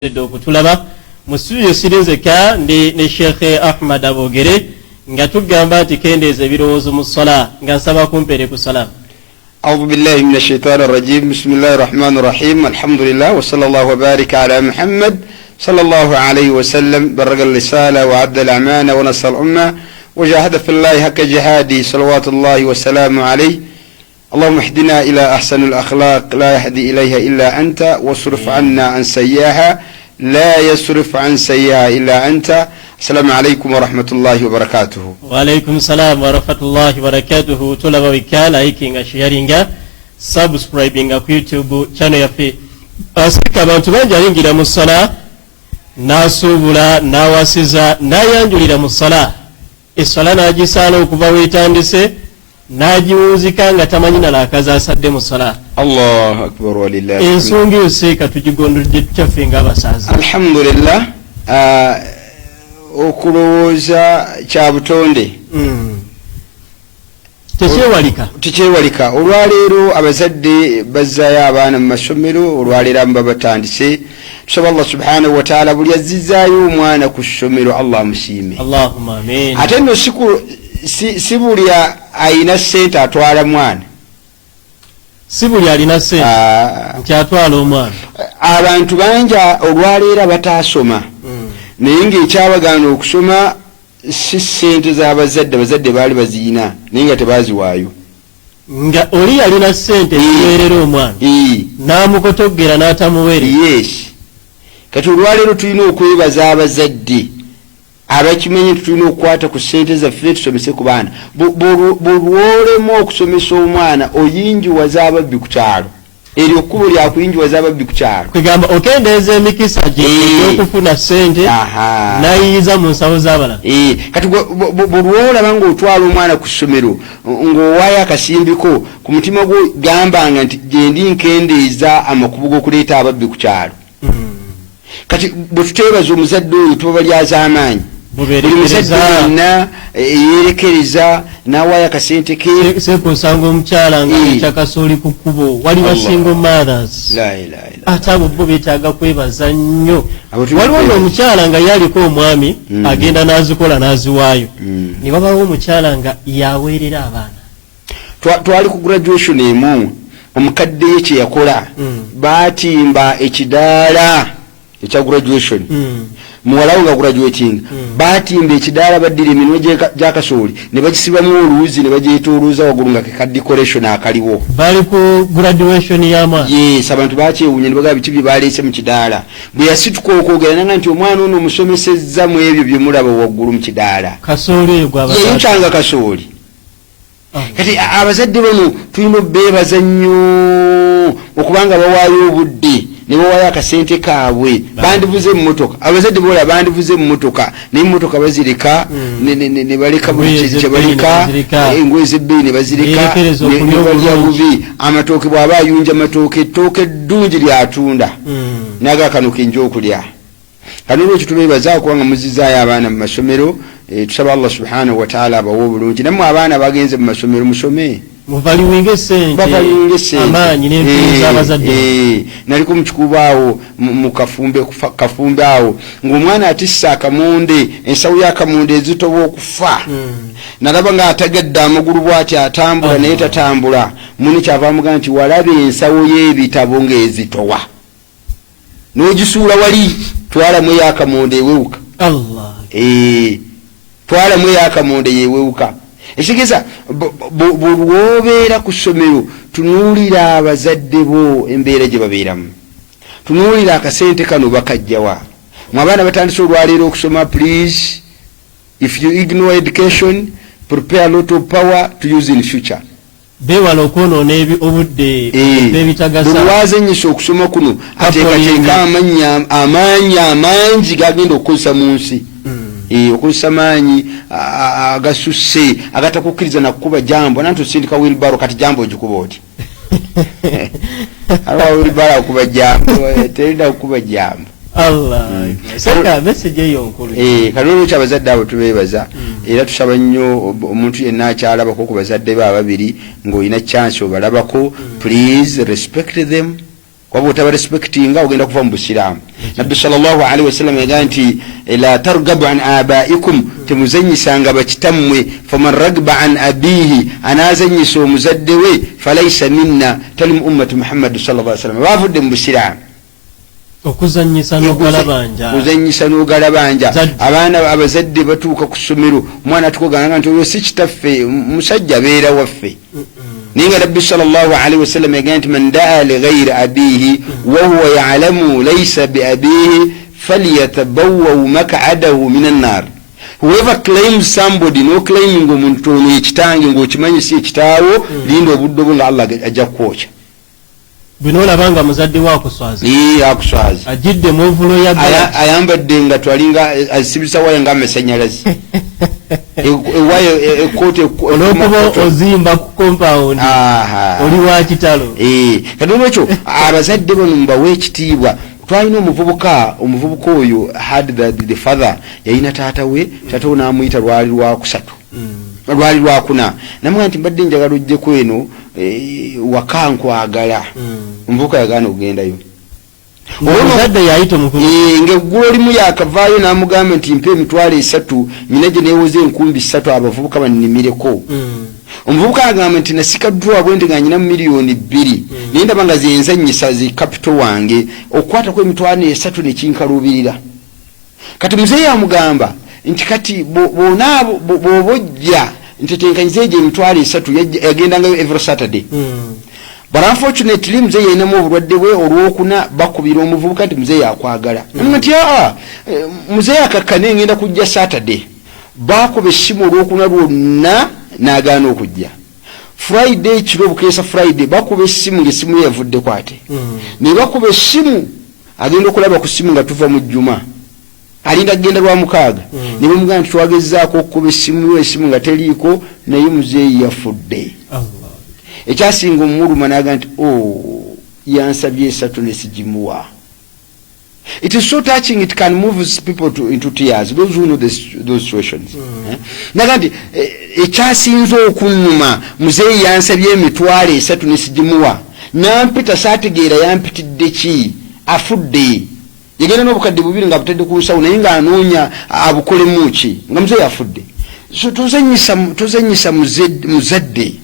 okutulaba mu studio sirinzeka ne Sheikh Ahmad Abogere nga tugamba ati kendeeza ebirowoozo mu ssala nga nsaba kumpere ku salaam. أعوذ بالله من الشيطان الرجيم بسم الله الرحمن الرحيم الحمد لله وصلى الله وبارك على محمد صلى الله عليه وسلم بلغ الرسالة وعدى الأمانة ونصر الأمة وجاهد في الله حق جهاده صلوات الله وسلامه عليه اللهم اهدنا إلى أحسن الأخلاق لا يهدي إليها إلا أنت واصرف عنا عن سيئها لا يصرف عن سيئها إلا أنت. السلام عليكم ورحمة الله وبركاته. وعليكم السلام ورحمة الله وبركاته. طلب وكالة ايكينغ شيرينغ سبسكرايبينغ ku YouTube channel yafe. Asika abantu banjalingira mu ssala nasubula nawasiza nayanjulira mu ssala. Essala nagisaana okuva wetandise najiwuzika nga tamanyi nalakaza asadde mu ssala. Allahu akbar walillahi. Ensonga yoseeka tugigondodde tutaffe ng'abasazi. Alhamdulillah. Okulowooza kya butonde tekyewalika. Olwaleero abazadde bazzaayo abaana mu masomero, olwaleero amu babatandise. Tusaba Allah subhanahu wa ta'ala buli azzizaayo omwana ku ssomero Allah amusiime. Allahumma amin. Ate nno si buli ayina ssente atwala mwana. Si buli alina ssente nti atwala omwana. Abantu bangi olwaleero bataasoma. Naye ng'ekyabagaana okusoma si ssente z'abazadde, abazadde baali baziyina naye nga tebaaziwaayo. Nga oli yalina ssente ziweerera omwana n'amukotoggera n'atamuweere. Yes. Kati olwaleero tulina okwebaza abazadde abakimanyi tulina okukwata ku ssente zaffe tusomese ku baana. Bw'olema okusomesa omwana oyinjuwaza ababbi ku kyalo. Eryo kkubo lyakuyinjuwaza ababbi ku kyalo. Kwegamba okendeeza emikisa gye ey'okufuna ssente n'ayiyiza mu nsawo z'abalala. Kati bw'olaba ng'otwala omwana ku ssomero ng'owaayo akasimbiko ku mutima gwo gambanga nti gyendi nkendeeza amakubo g'okuleeta ababbi ku kyalo. Kati bwe tuteebaza omuzadde oyo tuba balyaza amaanyi. Buli muzadde yenna yeerekereza n'awaayo akasente ke. Sekusanga omukyala nga ekyakasooli ku kkubo waliwo single mothers. Ate abo bo beetaaga kwebaza nnyo. Waliwo n'omukyala nga yaliko omwami agenda n'azikola n'aziwaayo. Ne wabawo omukyala nga yaweerera abaana. Twali ku graduation emu omukadde ye kye yakola baatimba ekidaala ekya graduation. Muwalawo nga graduating baatimba ekidaala baddira eminwe gy'akasooli ne bakisibamu oluwuzi ne bagyetoolooza waggulu nga keka decoration akaliwo. Bali ku graduation y'amaana. Yes, abantu bakyewuunya ne bagamba biki bye baleese mu kidaala. Bwe yasituka okwogera nanga nti omwana ono omusomesezza mu ebyo bye mulaba waggulu mu kidaala. Kasooli eyo gw'abazadde. Yeyukyanga kasooli. Kati abazadde bano tulina obbeebaza nnyo okubanga bawaayo obudde ne bawaayo akasente kaabwe. Bandivuze mu mmotoka. Abazadde bola bandivuze mu mmotoka naye emmotoka bazireka ne baleka buli kye baleka engoye z'ebbeeyi ne bazireka ne balya bubi. Amatooke bw'aba ayunja amatooke ettooke eddungi lyatunda n'agakanuka enja okulya. Kano olwekyo tubeebaza kubanga muzizaayo abaana mu masomero. Tusaba Allah subhanahu wa ta'ala abawe obulungi. Nammwe abaana bagenze mu masomero musome. Muvaliwinge ssente. Amaanyi n'entuuza abazadde. Naliko mu kikuubo awo mu kafumbe awo ng'omwana atissa akamonde ensawo y'akamonde ezitoba okufa. Nalaba ng'ategedde amagulu bw'ati atambula naye tatambula. Muni kyava amugamba nti walaba ensawo y'ebitabo ng'ezitowa. N'ogisuula wali twalamu ey'akamonde ewewuka. Allah. Twalamu ey'akamonde yeewewuka. Ekitegeeza bw'obeera ku ssomero tunuulira abazadde bo embeera gye babeeramu. Tunuulira akasente kano bakajjawa. Mu abaana batandise olwaleero okusoma, please, if you ignore education, prepare a lot of power to use in future. Bewala okwonoona obudde n'ebitagasa. Buli wazennyisa okusoma kuno ateekateeka amaanyi amangi gagenda okukozesa mu nsi. Okozesa amaanyi agasusse agatakukkiriza nakukuba jambo nanti osindika wilbaro kati jambo ogikuba oti. Alwa wilbaro akuba jambo terina kukuba jambo. Allah. Saka message eyo nkulu. Kalolo kya bazadde abo tubeebaza era tusaba nnyo omuntu yenna akyalabako ku bazadde be ababiri ng'olina chance obalabako, please respect them. waba otaba respectinga ogenda kuva mu busiraamu. Nabbi sallallahu alaihi wasallam yagaa nti la targabu an abaikum, temuzanyisanga bakitammwe, faman ragba an abihi, anazanyisa omuzadde we falaysa minna, tali mu ummati Muhammad sallallahu alaihi wasallam. Bavudde mu busiraamu. Okuzanyisa n'ogalabanja. Kuzanyisa n'ogalabanja. Abaana abazadde batuuka ku ssomero, omwana atukuganga nti oyo si kitaffe, musajja beera waffe. Ninga Rabbi sallallahu alaihi wasallam yagaa nti man daa li ghayri abihi wa huwa ya'lamu laysa bi abihi falyatabawwa maq'adahu minan nar. Whoever claims somebody, no claiming omuntu ono ekitange ng'okimanyi si ekitaawo, linda obudde bwo nga Allah ajja kwokya. Bino labanga muzadde wa kuswaza. Akuswaza. Ajidde mu vulo ya bala. Ayambadde nga twalinga asibisa waya nga amasanyalazi. Waya ekote olwokuba ozimba ku compound. Oli wa kitalo. Kati olwekyo abazadde bano mbawe ekitiibwa. Twalina omuvubuka oyo had the father yalina taata we, taata we n'amuyita lwali lwa kusatu. Lwali lwakuna. Namugamba nti mbadde njagala ojjeko eno waka nkwagala. Omuvubuka yagaana okugendayo. Omuzadde yayita omuvubuka. Ng'eggulu olimu yakavaayo n'amugamba nti mpa emitwalo 3, nyina gye neewoze enkumbi 3 abavubuka bannimireko. Omuvubuka agamba nti nasikaddwa bwe ndi nga nyina miliyoni 2, naye ndaba nga zenzanyisa zi capital wange, okukwatako emitwalo 3 ne kinkaluubirira. Kati muzeeyi amugamba nti kati bw'obojja ntetenkanyiza egyo emitwalo 3 yagendangayo every Saturday. But unfortunately muzeeyi yalinamu obulwadde bwe olwokuna bakubira omuvubuka nti muzeeyi akwagala. Nti muzeeyi akakkane ngenda kujja Saturday. Bakuba essimu olwokuna lwonna n'agaana okujja. Friday kiro bukeesa Friday bakuba essimu ng'essimu ye yavuddeko ate. Ne bakuba essimu agenda okulaba ku ssimu nga tuva mu Juma. Alinda genda lwa 6. Ne bamugamba nti twagezzaako okukuba essimu nga teriiko, naye muzeeyi yafudde. Ekyasinga omuluma n'agamba nti yansabye 3 ne sigimuwa. It is so touching, it can move people into tears, those who know those situations. Naga nti ekyasinza okunnuma muzeeyi yansabye emitwalo 3 ne sigimuwa, nampita saategeera yampitidde ki, afudde. Yagenda n'obukadde 2 nga butadde ku nsawo naye ng'anoonya abukolemu ki, nga muzeeyi afudde. So tozanyisa muzadde.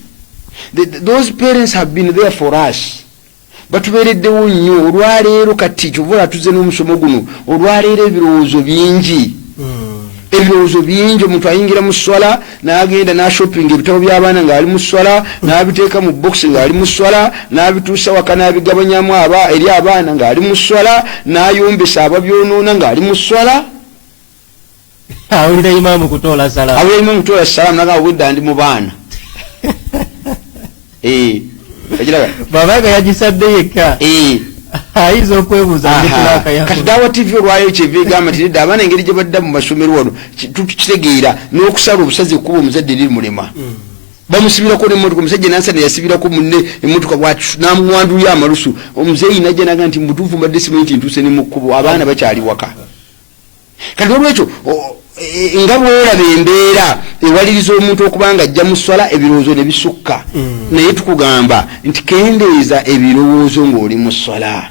Those parents have been there for us. Batubeereddewo nnyo olwaleero kati kyova tuze n'omusomo guno olwaleero ebirowoozo bingi. Ebirowoozo bingi, omuntu ayingira mu swala n'agenda n'ashopping ebitabo by'abaana ng'ali mu swala, n'abiteeka mu box ng'ali mu swala, n'abituusa waka n'abigabanyamu eri abaana ng'ali mu swala, n'ayombesa ababyonoona ng'ali mu swala. Awulira imaamu kutoola salaamu n'agamba obwedda ndi mu baana. Babaga yagisadde yekka. Ayinza okwebuuza kati Daawa TV olwayo kyeva egamba nti nedda abaana engeri gye badda mu masomero wano tukitegeera n'okusala obusazi okuba omuzadde liri mulema. Bamusibirako n'emmotoka, omusajja nansana yasibirako munne emmotoka n'amwanduya amalusu. Omuzeeyi najja n'agamba nti mubutuufu mbadde simanyi nti ntuuse ne mu kkubo, abaana bakyali waka. Kati olwekyo nga bweraba embeera ewaliriza omuntu okuba nga ajja mu swala ebirowoozo ne bisukka. Naye tukugamba nti kendeeza ebirowoozo ng'oli mu swala.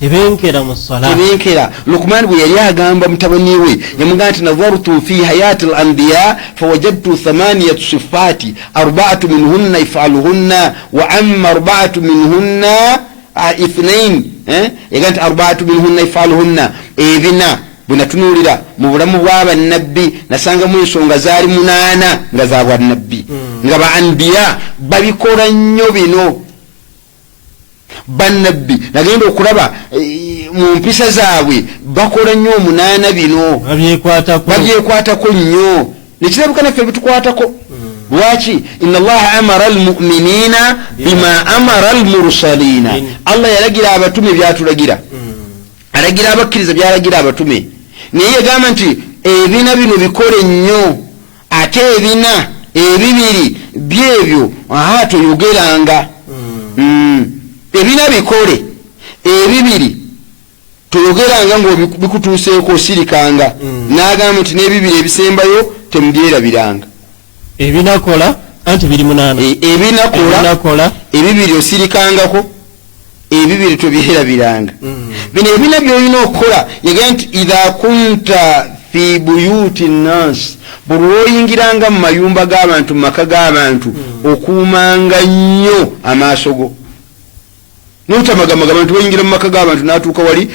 Tebenkera mu swala. Tebenkera. Luqman bwe yali agamba mutabani we yamugamba nti nadhartu fi hayati al-anbiya fawajadtu 8 sifati 4 minhunna if'aluhunna wa amma 4 minhunna 2 yagamba nti 4 minhunna if'aluhunna ebina. Bwe natunuulira mu bulamu bw'abannabbi nasangamu ensonga zaali 8 nga za bwannabbi, nga ba anbiya babikola nnyo bino. Bannabbi nagenda okulaba mu mpisa zaabwe bakola nnyo 8 bino, babyekwatako nnyo. Nekirabika naffe bitukwatako. Lwaki? Inna Allaha amara almu'minina bima amara almursalina. Allah yalagira abatume byatulagira, alagira abakkiriza byalagira abatume. Naye yagamba nti ebina bino bikole nnyo, ate ebina ebibiri byebyo toyogeranga. Ebina bikole ebibiri toyogeranga ng'obikutuuseeko osirikanga. N'agamba nti n'ebibiri ebisembayo temubyerabiranga. Ebinakola anti biri 8. Ebinakola ebibiri osirikangako, ebibiri tobirabiranga bino ebina byolina okukola yagamba nti idha kunta fi buyuti nnas buli lwoyingiranga mu mayumba g'abantu mu maka g'abantu okuumanga nnyo amaaso go notamagamaga nti woyingira mu maka g'abantu n'atuuka wali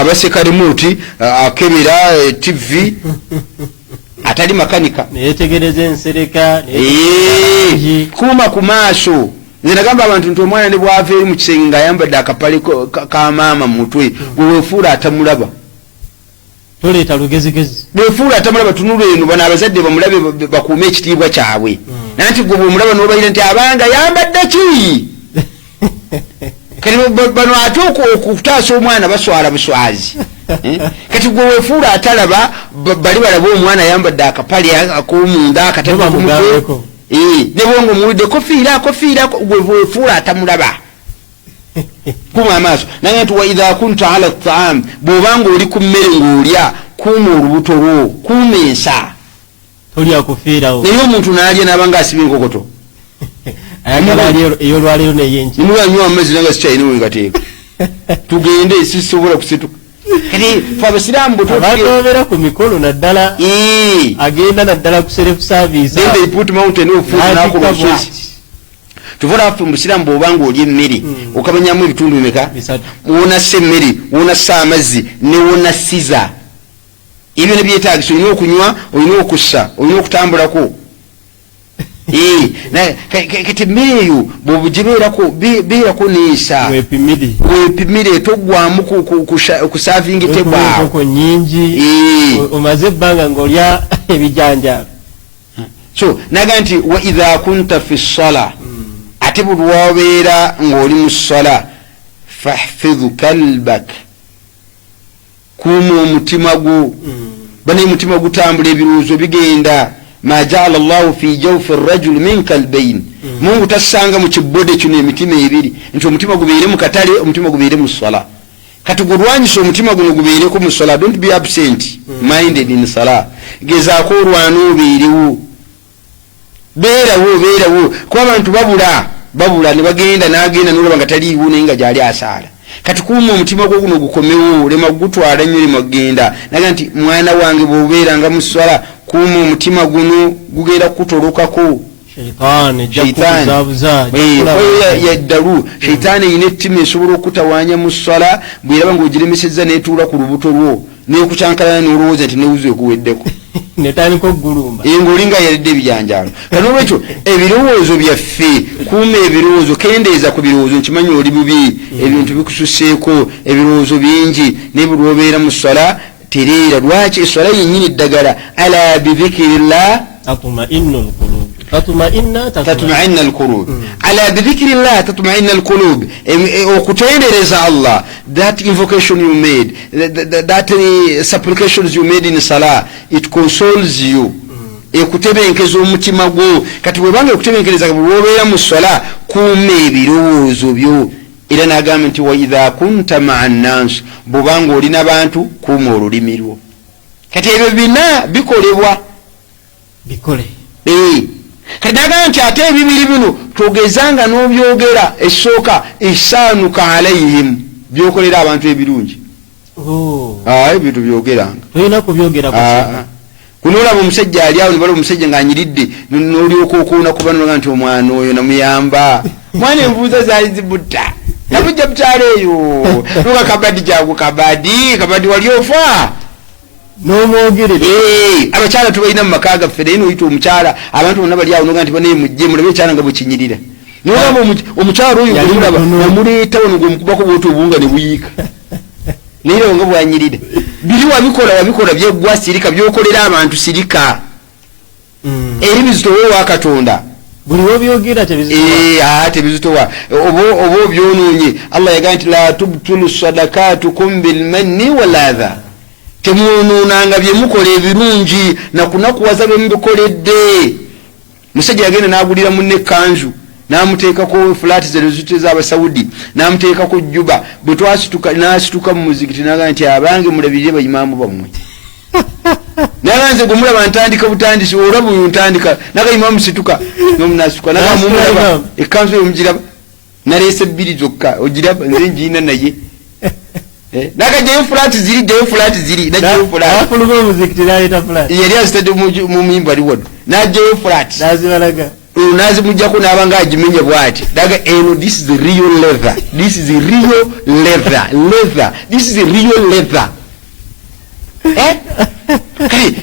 abaseka remote akebera TV atali makanika neyetegereza ensereka kuuma ku maaso nze nagamba abantu nti omwana ne bwava eri mu kisenge ng'ayambadde akapale ka maama mu mutwe bwewefuula atamulaba toleeta lugezigezi bwefuula atamulaba tunula eno bano abazadde bamulabe bakuume ekitiibwa kyabwe nanti gwe bwomulaba nobayira nti abanga yambadde ki kati bano ate okutaasa omwana baswala buswazi kati gwe wefuula atalaba bali balaba omwana yambadde akapale akomunda akataba ku mutwe nebwongo muwulidde kofiira gwe wefuula atamulaba kuma amaaso nange nti waidha kunta ala taam bwobanga oli ku mmere ng'olya kuuma olubuto lwo kuuma ensa tolya kufiirawo naye omuntu n'alya n'abanga asiba enkokoto eyolwaleero neyenki nimulanywa amazzi nanga sikyalina wengateeka tugende sisobola kusituka kati fe abasiraamu bwetobera ku mikolo naddala agenda naddala ku self service then they put mountain of food nakola obusozi tuvola mu busiraamu bw'obanga olya emmere okabanyamu ebitundu bimeka wonassa emmere wonassa amazzi ne wonassiza ebyo ne byetaagisa olina okunywa olina okussa olina okutambulako kati emmere eyo bwobugibeerako beerako neesa weepimire toggwamu kusavingi tegwawo nyingi omaze ebbanga ng'olya ebijanjalo so naga nti waidha kunta fi ssala ate buli wabeera ng'oli mu ssala fahfidhu kalbak kuuma omutima gwo banaye mutima gutambula ebirowoozo bigenda ma jaala llahu fi jawfi rajuli min kalbain mungu tassanga mu kibbode kino emitima ebiri nti omutima gubeere mu katale omutima gubeere mu ssala kati gulwanyisa omutima guno gubeereko mu ssala don't be absent minded in sala gezaako olwana obeerewo beerawo kuba abantu babula ne bagenda n'agenda n'olaba nga taliiwo naye nga gyali asaala kati kuuma omutima gwo guno gukomewo lema gutwala nnyo lema genda naga nti mwana wange bw'obeeranga mu ssala kuuma omutima guno gugenda kukutolokako yaddalu sheitaani eyina ettima esobola okutawaanya mu ssala bw'eraba ng'ogiremesezza n'etuula ku lubuto lwo n'ekucyankalana n'olowooza nti newuzo ekuweddeko netandika okugulumba ng'olinga yaledde ebijanjaalo kanolwekyo ebirowoozo byaffe kuuma ebirowoozo kendeeza ku birowoozo nkimanyi oli bubi ebintu bikususeeko ebirowoozo bingi naye buli obeera mu ssala tereera lwaki essala yennyini eddagala ala bidhikirillah tatma'inna alqulub ala bidhikirillah tatma'inna alqulub okutendereza Allah that invocation you made that supplications you made in salah it consoles you ekutebenkeza omutima gwo kati bwebanga ekutebenkereza buli obeera mu ssala kuuma ebirowoozo byo era n'agamba nti waidha kunta maa nnans bwobanga oli n'abantu kuuma olulimi lwo kati ebyo bina bikolebwa bikole kati n'agamba nti ate ebibiri bino togezanga n'obyogera essooka esaanuka alayhim byokolera abantu ebirungi ebyo tobyogeranga tolina kubyogera kunoolaba omusajja ali awo ne balaba omusajja ng'anyiridde n'olyoka okuwona kuba noga nti omwana oyo namuyamba mwana envuuza zaali zibutta namujja mukyalo eyo noga kabadi gyago kabadi wali ofa n'omwogerere abakyala tubalina mu maka gaffe naye noyita omukyala abantu bonna bali awo noga nti banaye mujje mulabe ekyala nga bwekinyirira nolaba omukyala oyo gulaba namuleeta wano gwomukubako bwoti obuwunga ne buyiika naye rero nga bwanyirira biri wabikola byeggwa sirika byokolera abantu sirika eri bizitowa katonda buli wobyogera tebizitowa oba obyonoonye Allah yagamba nti la tubtulu sadakatukum bilmanni waladha temwonoonanga byemukola ebirungi nakunakuwaza byemubikoledde musajja yagenda n'agulira munne ekkanzu namuteekako fulaati zerezute z'abasaudi namuteekako juba bwe twasituka n'asituka mu muzikiti naga nti abange mulabirire bayimaamu bammwe naga nze gwe mulaba ntandika butandisi olaba oyo ntandika naga imaamu situka nomunasituka naga mumulaba ekkanzu eyo mugiraba nalese bbiri zokka ogira nze njina naye naka jeyo flat ziri na jeyo flat afulugo muziki tileta flat yali asitade mu mimba liwono na jeyo flat nazibalaga unazi mujako nabanga ajimenye bwati daga eno this is the real leather this is the real leather this is the real leather kali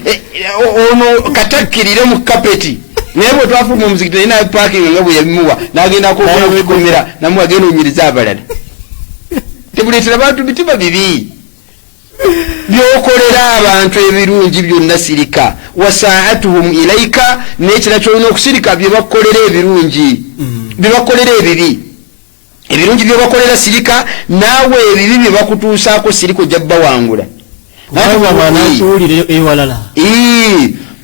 ono katakirire mu kapeti nebo twafu mu muziki ina parking ngabo yabimuwa nagenda ko kukomera namwe agenda unyiriza abalala tebuletera bantu bitiba bibi byokolera abantu ebirungi byonna sirika wasaatuhum ilaika nekira kyolina okusirika byebakolera ebirungi byebakolera ebibi ebirungi byebakolera sirika naawe ebibi byebakutuusaako sirika ojja bbawangula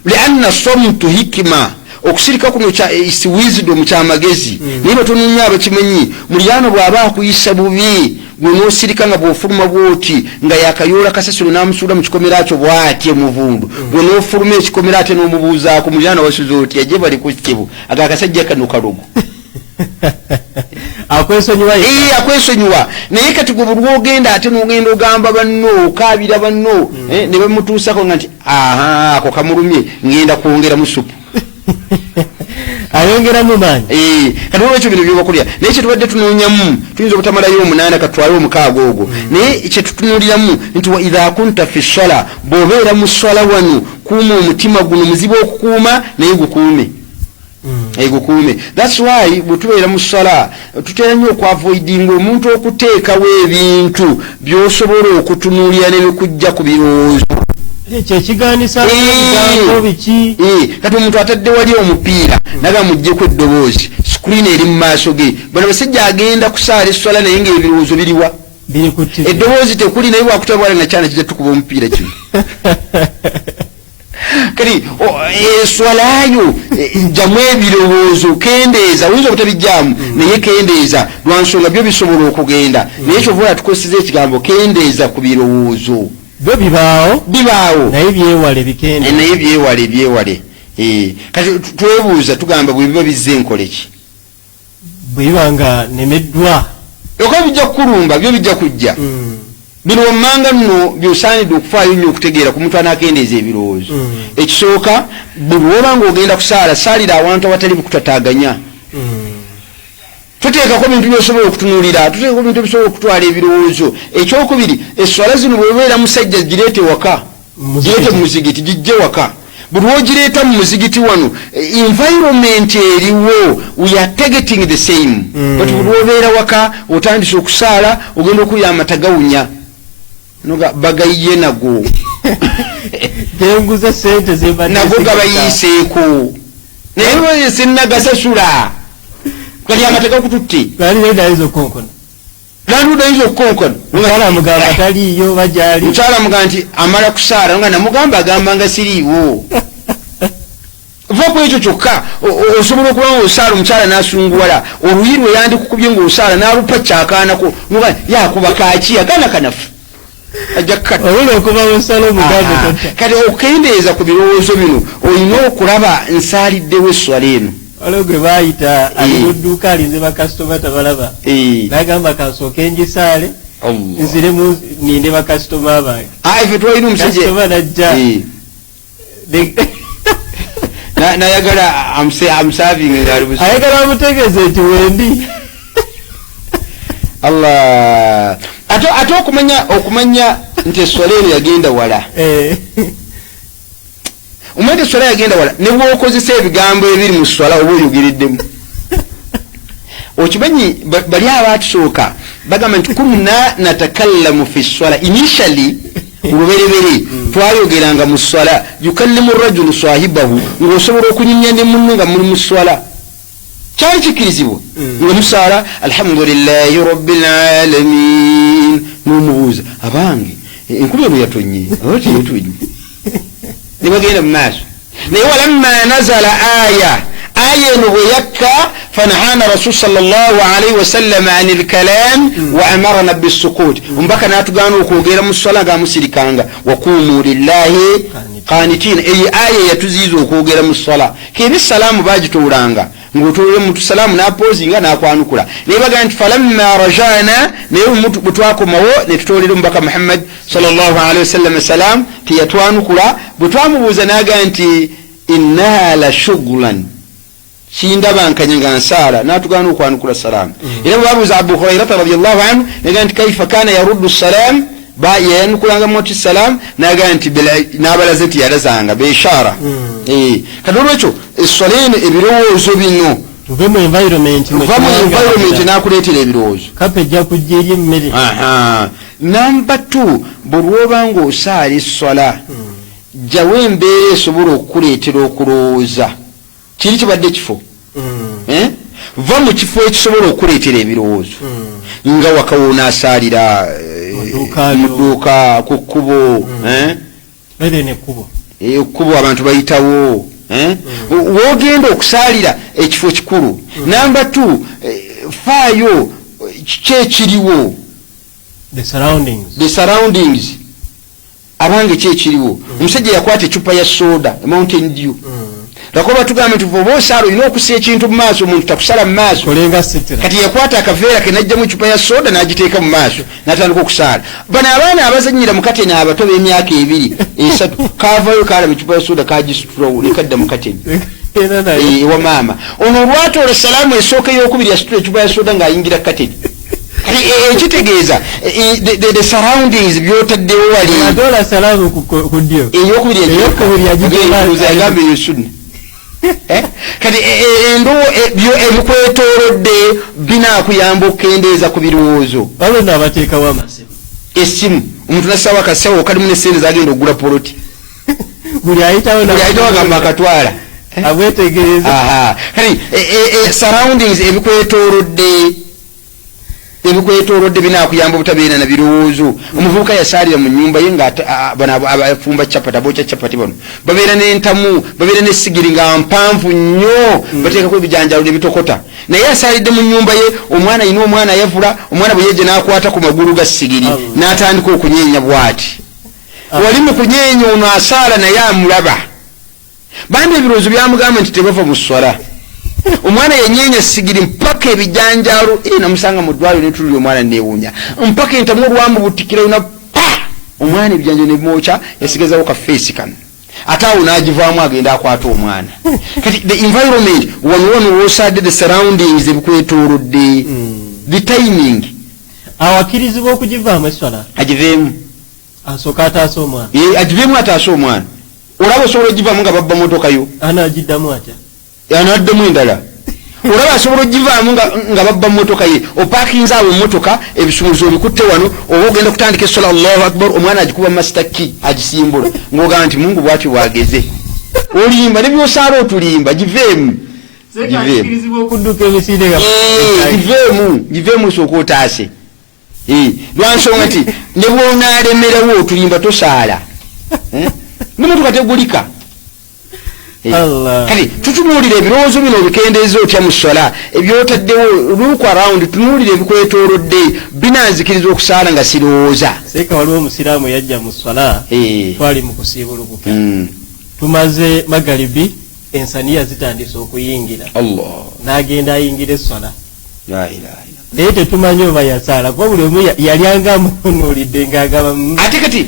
lianna somtu hikima okusirika kuno is wisdom kyamagezi naye batononya abakimanyi mulyano bw'aba akuyisa bubi gwenosirika nga bwofuluma bwoti nga yakayoola kasasiro namusuula mu kikomera kyo bwatye muvundu bwenofuluma ekikomera ate n'omubuuzaako mulyano wasuze oti yaje bali ku kibu agakasajja kano kalogo akwesonyiwa naye kati gwe buli ogenda ate n'ogenda ogamba banno okaabira banno ne bamutuusako nga nti aha ako kamulumye ngenda kwongera mu supu ayongera mu maanyi kati olwekyo bino byobakolera naye kyetubadde tunoonyamu tuyinza obutamalayo 8 katwale 6 ogwo naye kyetutunuuliramu nti wa idha kunta fi ssala bw'obeera mu ssala wano kuuma omutima guno muzibu okukuuma naye gukuume gukuume. That's why bwetubeera mu ssala tutera nnyo okwavoidinga omuntu okuteekawo ebintu by'osobola okutunuulira ne bikujja ku birowoozo kyekiganisa ebigambo biki kati omuntu atadde wali omupiira naga muggyeko eddoboozi screen eri mu maaso ge bano basajja agenda kusaala esswala naye ng'ebirowoozo biriwa eddoboozi tekuli naye bwakutabwala nakyana kijja tukuba omupiira kino kati esswalayo jjamu ebirowoozo kendeeza oyinza obutabijjaamu naye kendeeza lwansonga byo bisobola okugenda naye kyovola tukoseza ekigambo kendeeza ku birowoozo byo bibaawo naye byewale kati twebuuza tugamba bwe biba bizze enkole ki bwe biba nga nemeddwa oka bijja kukulumba byo bijja kujja bino wammanga nno byosaanidde okufaayo nnyo okutegeera ku muntu anaakendeeza ebirowoozo ekisooka buli woba nga ogenda kusaala saalira awantu awatali bukutataaganya tuteekako bintu byosobola okutunuulira tuteekako bintu bisobola okutwala ebirowoozo ekyokubiri esswala zino bwebeera musajja gireete waka gireete mu muzigiti gijje waka buli wogireeta mu muzigiti wano environment eriwo we are targeting the same but buli wobeera waka otandise okusaala ogenda okulya amata gawunya noga bagayiye nago genguza sente nago gabayiiseeko naye sinnagasasula kali amata gakututte lanudaiza okukonkona mukyala mugamba nti amala kusaala nga namugamba agamba nga siriiwo vaku ekyo kyokka osobola okuba nga osaala omukyala n'asunguwala oluyi lwe yandikukubye ng'osaala n'alupa kyakaanako nga yakuba kaaki agaana kanafu kati okukendeeza ku birowoozo bino olina okulaba nsaaliddewo esswala eno waliwo gwe baayita ali mu dduuka alinze bakasitoma tabalaba nagamba kansooke ngisaale nziremu ninde bakasitoma bange ife twalina omusajja najja nayagala amusavinga ngaali busa ayagala amutegeeze nti wendi allah ate okumanya nti esswala eno yagenda wala omuntu esswala yagenda wala ne bw'okozesa ebigambo ebiri mu sswala oba oyogereddemu okimanyi bali abaatusooka bagamba nti kunna natakallamu fi sswala initially oluberebere twayogeranga mu sswala yukallimu rajulu sahibahu ng'osobola okunyinya ne munno nga muli mu sswala kyali kikirizibwa nga musaala alhamdulillahi rabbil alamin n'omubuuza abange enkuba eno yatonye aba teyetonye ne bagenda mu maaso naye walamma nazala aya eno bwe yakka fanahana rasul sallallahu alaihi wasallam an alkalam wa amarna bisukut ombaka n'atugaana okwogera mu ssala ng'amusirikanga wakumu lillahi qanitin eyo aya yatuziiza okwogera mu ssala k'ebissalaamu baagituulanga ng'otuulira muntu salaamu n'apoozinga n'akwanukula naye bagaa nti falamma rajana naye omuntu bwe twakomawo ne tutoolera omubaka Muhammad sallallahu alaihi wasallam salaam teyatwanukula bwe twamubuuza n'agaa nti innaha la shughlan kindabankanye nga nsaala n'atugaana okwanukula salaamu era bwe babuuza Abu Hurairata radiyallahu anhu n'agaa nti kaifa kaana yaruddu salaam yayanukulanga moti salaam n'agaa nti n'abalaze nti yarazanga beishara kati olwekyo essolene ebirowoozo bino tuve mu environment n'akuleetera ebirowoozo kape ejja kujja eri emmere namba 2 bwe lwobanga osaala essola jjawo embeera esobola okukuleetera okulowooza kiri kibadde kifo va mu kifo ekisobola okuleetera ebirowoozo nga wakawoona asaalira mu dduuka ku kkubo ekkubo abantu bayitawo woogenda okusaalira ekifo kikulu namba 2 faayo kyekiriwo the surroundings abange kyekiriwo omusajja yakwata ecupa ya soda Mountain Dew lwakuba tugamba nti oba osaala olina okusa ekintu mu maaso omuntu takusala mu maaso kati yakwata akaveera ke najjamu ecupa ya soda n'agiteeka mu maaso n'atandika okusaala bano abaana abazanyira mu kateni abato b'emyaka 2-3 kaavayo kalaba ecupa ya soda kagisitulawo nekadda mu kateni ewa maama ono olwatoola salaamu esooka ey'okubiri yasitula ecupa ya soda ng'ayingira kateni ekitegeeza the surroundings byotaddewo wali eyokubiri yagamba eyo sunna kati endowo ebikwetoolodde binaakuyamba okukendeeza ku birowoozo essimu omuntu nassawo akasawo kalimu n'essente zagenda okugula poloti buli ayitawo agamba akatwala kati surroundings ebikwetoolodde binaakuyamba obutabeera na birowoozo omuvubuka yasaalira mu nnyumba ye ng'abafumba capati abookya capati bano babeera n'entamu babeera n'essigiri nga mpanvu nnyo bateekako ebijanjalo ne bitokota naye asaalidde mu nnyumba ye omwana ayina omwana ayavula omwana bwe yeje n'akwata ku magulu ga ssigiri n'atandika okunyeenya bw'ati wali mu kunyeenya ono asaala naye amulaba bambi ebirowoozo byamugamba nti tebava mu swala omwana yenyeenya sigiri mpaka ebijanjalo namusanga mu ddwaliro netulira omwana neewuunya mpaka entamu olwamu butikira yona omwana ebijanjalo nebimwokya yasigazawo kafeesi kano ate awo n'agivaamu agenda akwata omwana kati the environment wano woosadde the surroundings ebikwetoolodde the timing awakirizibwa okugivaamu eswala agiveemu asooka ataasa omwana agiveemu ataasa omwana olaba osobola ogivaamu nga babba motoka yo anagiddamu atya yanaddemu endala olaba asobola ogivaamu nga babba motoka ye opaakinze awo motoka ebisumulizo obikutte wano oba ogenda kutandika essola Allahu akbar omwana agikuba masitaki agisimbula ng'ogamba nti Mungu bwatyo bwageze olimba ne byosaala otulimba giveemu giveemu osooka otaase lwansonga nti ne bwonaalemerawo otulimba tosaala ne motoka tegulika kati tutunuulira ebirowoozo bino obikendeeza otya mu swala ebyotaddewo look around tunuulira ebikwetoolodde binanzikiriza okusaala nga sirowooza seeka waliwo omusiraamu yajja mu swala twali mu kusiibulukuka tumaze magalibi ensaniya zitandise okuyingira n'agenda ayingira esswala naye tetumanyi oba yasaala kuba buli omu yalyanga munuulidde ng'agaba ate kati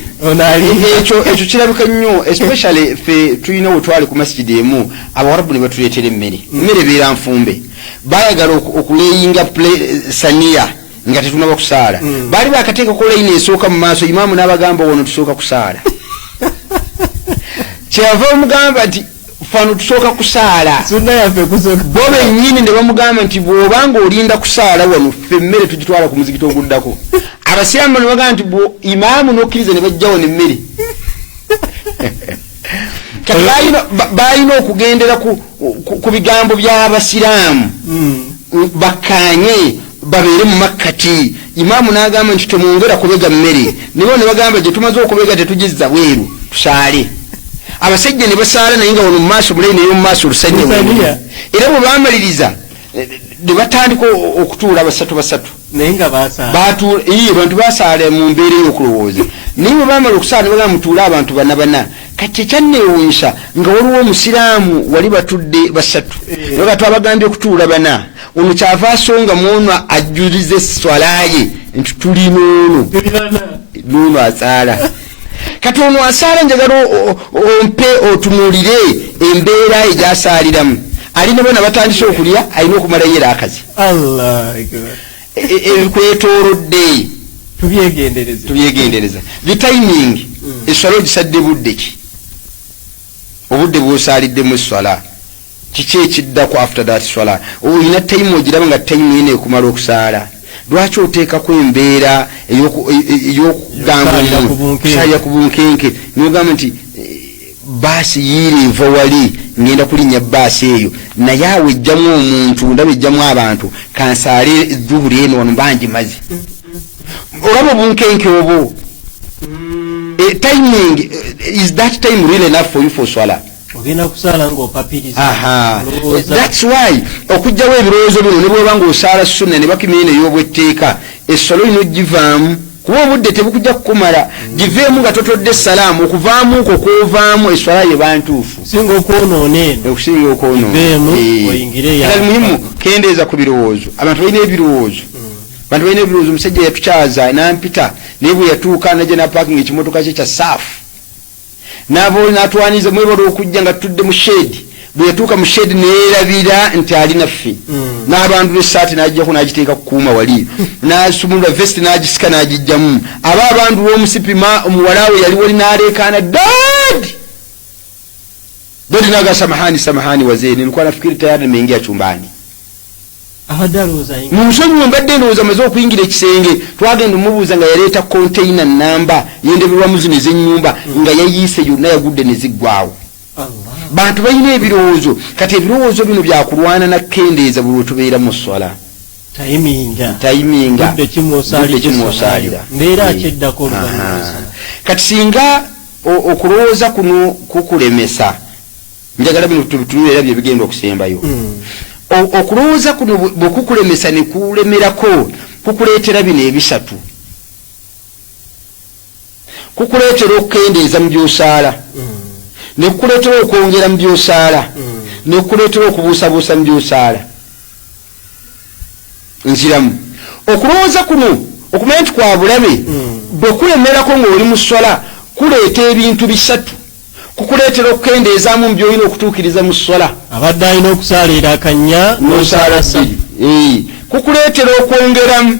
ekyo kirabika nnyo especially ffe tulina we twali ku masijidi emu abawarabu ne batuleetera emmere ebeera nfumbe baayagala okuleyinga saniya nga tetunaba kusaala baali bakateekako layini esooka mu maaso imaamu n'abagamba wono tusooka kusaala kyeyava omugamba nti fano tusooka kusaala bo bennyini ne bamugamba nti bw'obanga olinda kusaala wano ffe emmere tugitwala ku muzikiti oguddako abasiraamu ne bagamba nti imaamu n'okkiriza ne bajjawo n'emmere kati balina okugendera ku bigambo by'abasiraamu bakkaanye babeere mu makkati imaamu n'agamba nti temwongera kubega mmere nibo ne bagamba gye tumaze okubega tetugizza bweru tusaale abasajja ne basaala naye nga wano mu maaso mulayi naye mu maaso olusajja era bwe bamaliriza ne batandika okutuula basatu naye nga bantu basaala mu mbeera ey'okulowooza naye bwe bamala okusaala ne bagamba mutuule abantu bana kati ekyanneewuunyisa nga waliwo omusiraamu wali batudde basatu nga twabagambye okutuula bana ono kyava asonga muono ajjulize eswalaye nti tuli noono asaala kati ono asaala njagala ompe otunuulire embeera egyasaaliramu alina boona batandise okulya alina okumalayo era akazi ebikwetoolodde tubyegendereza the timing eswala ogisadde budde ki obudde bw'osaaliddemu eswala kiki ekiddako after that swala olina time ogiraba nga time ine ekumala okusaala lwaki oteekako embeera ey'okugamba kusaalira ku bunkenke nogamba nti baasi yiira eva wali ngenda kulinnya baasi eyo naye awo ejjamu omuntu ndaba ejjamu abantu kansaale zuhuri eno wano bangimaze olaba obunkenke obwo timing is that time really enough for you for swala ogenda kusaala ng'opapiriza that's why okujjawo ebirowoozo bino ne bw'oba ng'osaala sunna ne bakimina ey'obwetteeka essolo lino givaamu kuba obudde tebukujja kukumala giveemu nga totodde salaamu okuvaamu okwo kwovaamu eswala ye bantuufu okusinga okwonoona eno okusinga okwonoona muhimu kendeeza ku birowoozo abantu balina ebirowoozo abantu balina ebirowoozo omusajja yatukyaza nampita naye bwe yatuuka najja napakinga ekimotoka kye kya saafu n'abo n'atwaniza mwebala okujja nga tutudde mu shedi bwe yatuuka mu shedi neerabira nti ali naffe n'abantu n'essaati n'agijjako n'agiteeka kukuuma wali n'asumulula vesti n'agisika n'agijjamu aba abantu b'omusipima omuwala we yali wali n'aleekaana dadi naga samahani wazee nilikuwa nafikiri tayari nimeingia chumbani mumusonyi mbadde ndowooza maze okuyingira ekisenge twagenda omubuuza nga yaleeta container namba yendeberwamu zino ez'ennyumba nga yayiise yonna yagudde ne ziggwawo bantu balina ebirowoozo kati ebirowoozo bino byakulwana na kendeeza buli wetubeera mu swala tayiminga budde kimwosaalira kati singa okulowooza kuno kukulemesa njagala bino tubitunula era bye bigenda okusembayo okulowooza kuno bwekukulemesa ne kulemerako kukuleetera bino ebisatu kukuleetera okukendeeza mu byosaala ne kukuleetera okwongera mu byosaala ne kukuleetera okubuusabuusa mu byosaala nziramu okulowooza kuno okumanya nti kwa bulabe bwe kulemerako ng'oli mu swala kuleeta ebintu bisatu kukuleetera okukendeezaamu mu byolina okutuukiriza mu swala abadde alina okusaalira akanya n'osaala bbiri kukuleetera okwongeramu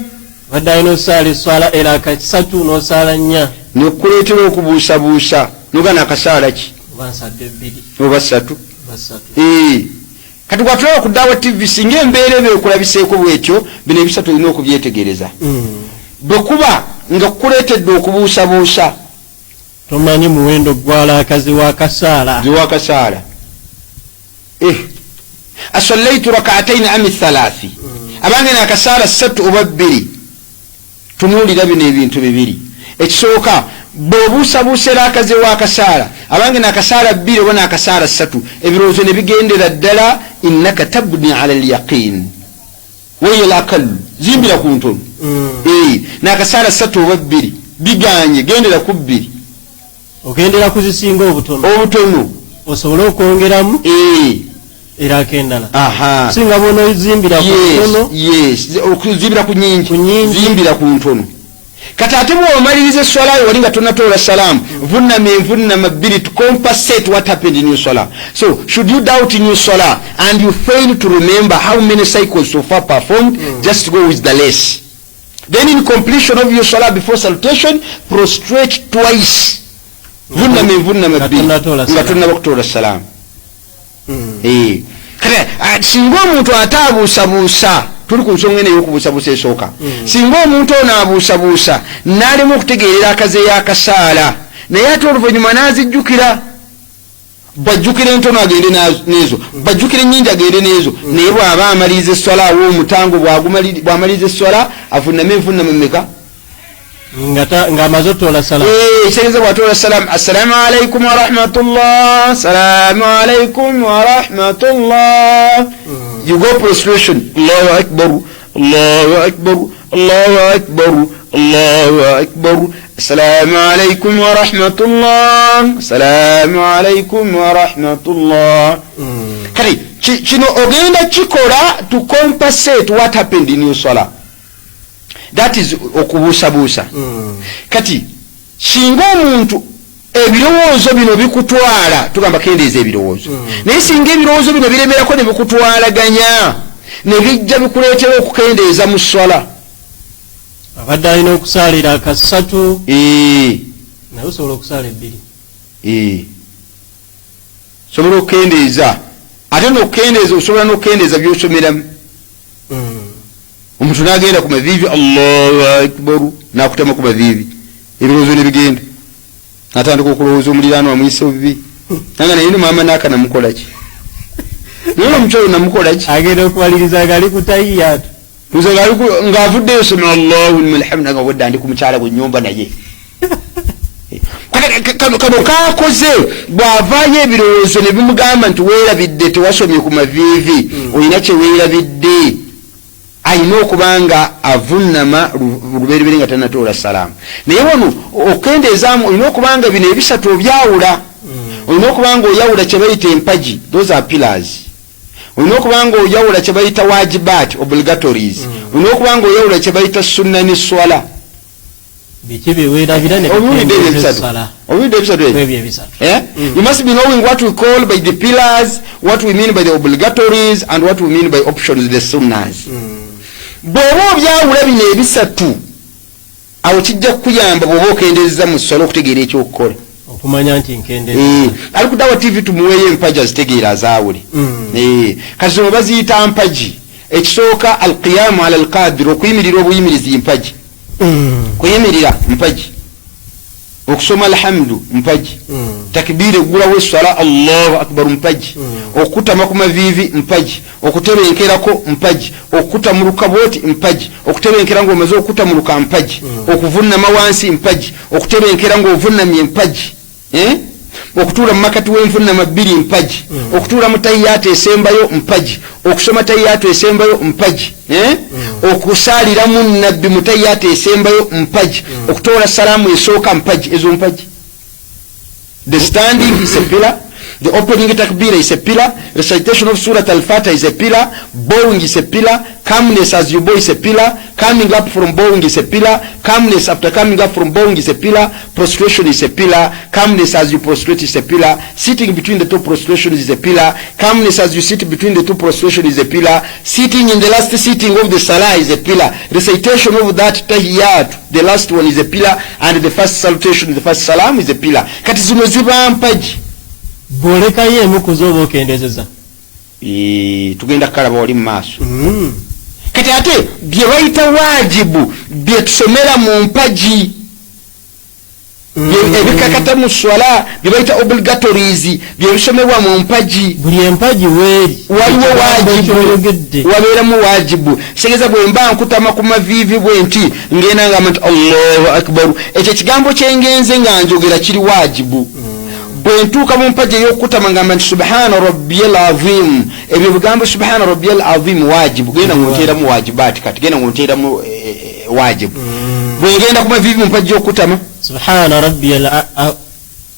abadde alina okusaala eswala era akasatu n'osaala nnya nekukuleetera okubuusabuusa nogana akasaala ki oba ssatu kati gwatulaba okuddawa tv singa embeera eba ekulabiseeko bwetyo bino ebisatu olina okubyetegereza bwe kuba nga kukuleetedde okubuusabuusa tomanyi muwendo gw'alakazi wakasaala asallaitu rakaataini ami thalathi abange nakasaala ssatu oba bbiri tunuulira bino ebintu bibiri ekisooka bw'obuusabuusa erakazi wakasaala abange nakasaala bbiri oba nakasaala ssatu ebirowoozo ne bigendera ddala innaka tabni ala lyaqin waiyo lakalu zimbira ku ntono nakasaala ssatu oba bbiri biganye gendera ku bbiri ogendera kuzisinga obutono osobole okwongeramu era akendala singa bona ozimbira ku ntono okuzimbira ku nyingi zimbira ku ntono kati ate bw'omaliriza eswala yo wali nga tonatoola salaamu vunama bbiri to compensate what happened in your salah. So should you doubt in your salah and you fail to remember how many cycles so far performed, just go with the less. Then in completion of your salah before salutation, prostrate twice. Vunama bbiri nga tonnaba kutoola salaamu. Singa omuntu ate abuusabuusa, tuli ku nsonga eno ey'okubuusabuusa esooka, singa omuntu ono abuusabuusa n'alema okutegeerera akaze y'akasaala naye ate oluvannyuma n'azijjukira, bajjukira entono agende n'ezo, bajjukira ennyingi agende n'ezo, naye bw'aba amaliriza esswala awo omutango bw'amaliriza esswala avunname envunnama mmeka ng'amaze otoola salaamu ekitegeeza bw'atoola salaamu assalaamu alaikum warahmatullah, assalaamu alaikum warahmatullah, you go prostration, Allahu akbar, Allahu akbar, Allahu akbar, Allahu akbar, assalamu alaikum wa rahmatullah, assalamu alaikum wa rahmatullah. Kati kino ogenda kikola to compensate what happened in your salah. That is okubuusabuusa. Kati singa omuntu ebirowoozo bino bikutwala, tugamba kendeeza ebirowoozo, naye singa ebirowoozo bino biremerako ne bikutwalaganya ne bijja bikuleetera okukendeeza mu swala, abadde alina okusaalira akasatu naye osobola okusaala ebbiri, sobola okukendeeza ate n'okukendeeza osobola n'okukendeeza by'osomeramu. Omuntu n'agenda ku maviivi, Allahu akbaru, n'akutama ku maviivi, ebirowoozo ne bigenda, n'atandika okulowooza omuliraano amuyise obubi, nanga naye maama n'aka namukola ki? Naye omukyalo namukola ki? agenda okubaliriza ngali ku tahiyaatu ng'avuddeyo soma Allahu liman hamida, nga bwedda ndi ku mukyala bwe nnyumba naye. Kano kaakoze bw'avaayo ebirowoozo ne bimugamba nti weerabidde tewasomye ku maviivi, olina kye weerabidde, ayina okubanga avunnama lubereberye nga tanatoola salaamu. Naye wano okendeezaamu olina okubanga bino ebisatu obyawula. Olina okubanga oyawula kye bayita empagi, those are pillars. Olina okubanga oyawula kye bayita wajibat, obligatories. Olina okubanga oyawula kye bayita sunna ne swala. biki biweerabira ne bikendeeza You must be knowing what we call by the pillars, what we mean by the obligatories, and what we mean by options, the sunnas. Bw'oba obyawula bino ebisatu, awo kijja kukuyamba bw'oba okendeeza mu ssala okutegeera ekyokukola. Okumanya nti nkendeeza. Ali ku Dawa TV tumuweeyo empagi azitegeera azaawule. Kati zino baziyita mpagi. Ekisooka alqiyamu ala alqadir, okuyimirira obuyimirizi mpagi. Kuyimirira mpagi. Okusoma alhamdu mpagi. Takbiri eggulawo essala Allahu akbar mpagi. Okutama ku maviivi mpagi. Okutebenkerako mpagi. Okukuta mu lukabooti mpagi. Okutebenkera ng'omaze okukuta mu luka mpagi. Okuvunnama wansi mpagi. Okutebenkera ng'ovunnamye mpagi. Okutuula mu makati w'envunnama bbiri mpagi. Okutuula mu tahiyaatu esembayo mpagi. Okusoma tahiyaatu esembayo mpagi. Okusaalira mu nabbi mu tahiyaatu esembayo mpagi. Okutoola salaamu esooka mpagi. Ezo mpagi. The standing is a pillar. The opening takbira is a pillar. Recitation of Surah Al-Fatiha is a pillar. Bowing is a pillar. Calmness as you bow is a pillar. Coming up from bowing is a pillar. Calmness after coming up from bowing is a pillar. Prostration is a pillar. Calmness as you prostrate is a pillar. Sitting between the two prostrations is a pillar. Calmness as you sit between the two prostrations is a pillar. Sitting in the last sitting of the salah is a pillar. Recitation of that tahiyat, the last one, is a pillar. And the first salutation, the first salam, is a pillar. Kati zino ziba mpaji. Bwolekayo emu ku z'oba okendezeza. Tugenda kukalaba wali mu maaso. Kati ate bye bayita wajibu bye tusomera mu mpaji. Ebikakata mu swala bye bayita obligatories bye bisomebwa mu mpaji. Buli empaji weeri waliwo wajibu, wabeeramu wajibu. Segeza bwe mba nkutama ku maviivi bwe nti ngenda ngamba nti Allahu akbar, ekyo kigambo kyengenze nga njogera kiri wajibu. Bwe ntuuka mu mpaji ey'okutama ngamba nti subhana rabbiyal azim, ebyo bigambo subhana rabbiyal azim wajibu, genda ngonteeramu wajibaati, kati genda ngonteeramu wajibu. Bwe ngenda ku maviivi mu mpaji y'okutama subhana rabbiyal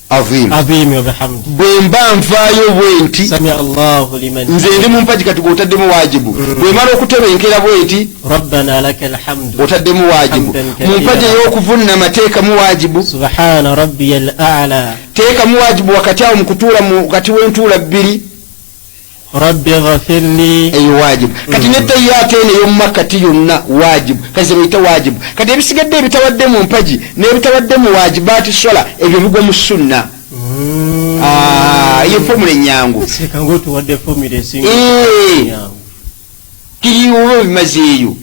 azim wa bihamdi, bwe mba nvaayo bwe nti sami Allahu liman nze ndi mu mpaji kati g'otaddemu wajibu. Bwe mala okutebenkera bwe nti rabbana lakal hamdu, otaddemu wajibu. Mu mpaji ey'okuvunnama teekamu wajibu subhana rabbiyal a'la, teekamu wajibu wakati awo mu kutuula mu kati w'entuula bbiri rabbi ghafirli, eyo wajibu. Kati n'ettahiyaatu eno ey'omu makkati yonna wajibu, kati ze bayita wajibu. Kati ebisigadde ebitawadde mu mpaji n'ebitawadde mu wajibaati swala, ebyo bigwa mu sunna. Iyo fomula ennyangu kiriwo bimaze eyo.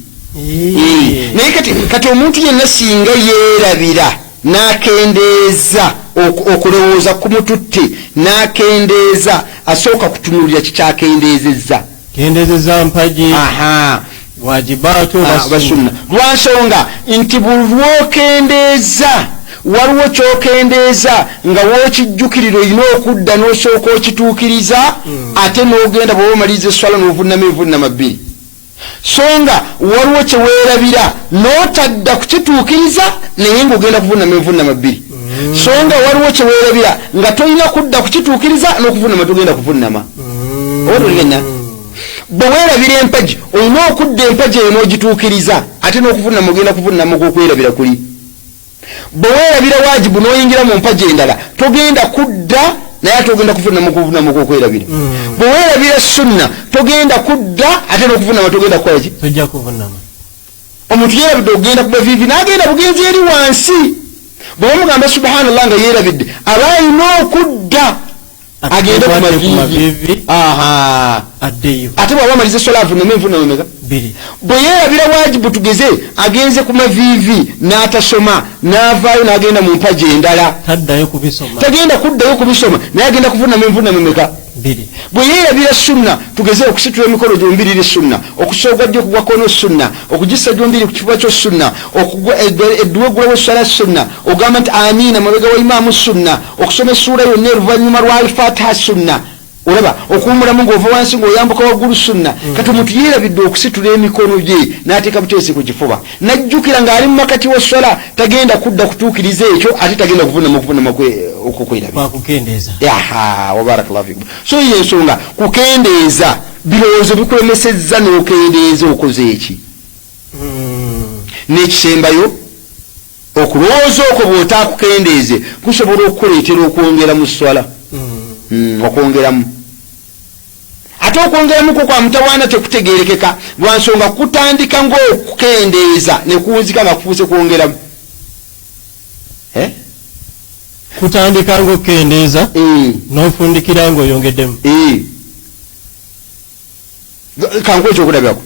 Naye kati omuntu yenna singa yeerabira n'akendeeza okulowooza ku mututte, n'akendeeza asooka kutunuulira kikyakendeezezza. Kendezeza mpaji wajibaatu basunna. Lwansonga nti buli lwokendeeza waliwo kyokendeeza nga wookijjukirira olina okudda n'osooka okituukiriza, ate n'ogenda bw'oba omaliriza esswala n'ovunnama evunnama bbiri. songa waliwo kyeweerabira n'otadda kukituukiriza naye ng'ogenda kuvunama envunama bbiri. Songa waliwo kyeweerabira nga tolina kudda kukituukiriza n'okuvunama togenda kuvunama. Olulina bwe weerabira empagi olina okudda empagi eyo n'ogituukiriza ate n'okuvunama ogenda kuvunama gw'okwerabira kuli. Bwe weerabira waajibu n'oyingira mu mpagi endala togenda kudda naye ate ogenda kuvunama kuvunama gw'okwerabira. Bwe weerabira sunna togenda kudda ate n'okuvunama togenda kukola ki? Tojja kuvunama. Omuntu yeerabidde okugenda kuba viivi n'agenda bugenzi eri wansi. Bwe bamugamba subhanallah nga yeerabidde aba alina okudda agende ku maviivi. Addeyo. Ate bw'aba amaliza essola avuname envunama meka? Bbiri. Bwe yeerabira waajibu tugeze agenze ku maviivi n'atasoma n'avaayo n'agenda mu mpagi endala. Taddayo kubisoma. Tagenda kuddayo kubisoma naye agenda kuvunama envunama meka? Bbiri. Bwe yeerabira sunna tugeze okusitula emikono gyombiriri sunna, okusooga ddyo okugwa kono sunna, okugissa gyombiri ku kifuba kyo sunna, edduwa eggulawo essala sunna, ogamba nti amiina mabega wa imaamu sunna, okusoma essuula yonna oluvannyuma lwa alfatiha sunna. Olaba okuwumulamu ng'ova wansi ng'oyambuka waggulu sunna. Kati omuntu yeerabidde okusitula emikono gye n'ateeka buteesi ku kifuba n'ajjukira ng'ali mu makati w'essala tagenda kudda kutuukiriza ekyo ate tagenda kuvunama okukwerabira. Kukendeeza. Wabarakallahu fikum. So ye ensonga kukendeeza birowoozo bikulemesezza n'okendeeza okoze eki. N'ekisembayo okulowooza okwo bw'otaakukendeeze kusobola okukuleetera okwongera mu sswala. Okwongeramu ate okwongeramuko kwa mutawaana tekutegeerekeka lwa nsonga kutandika ng'okukendeeza ne kuwunzika nga kufuuse kwongeramu. Kutandika ng'okukendeeza n'ofundikira ng'oyongeddemu. Kankuwa ekyokulabirako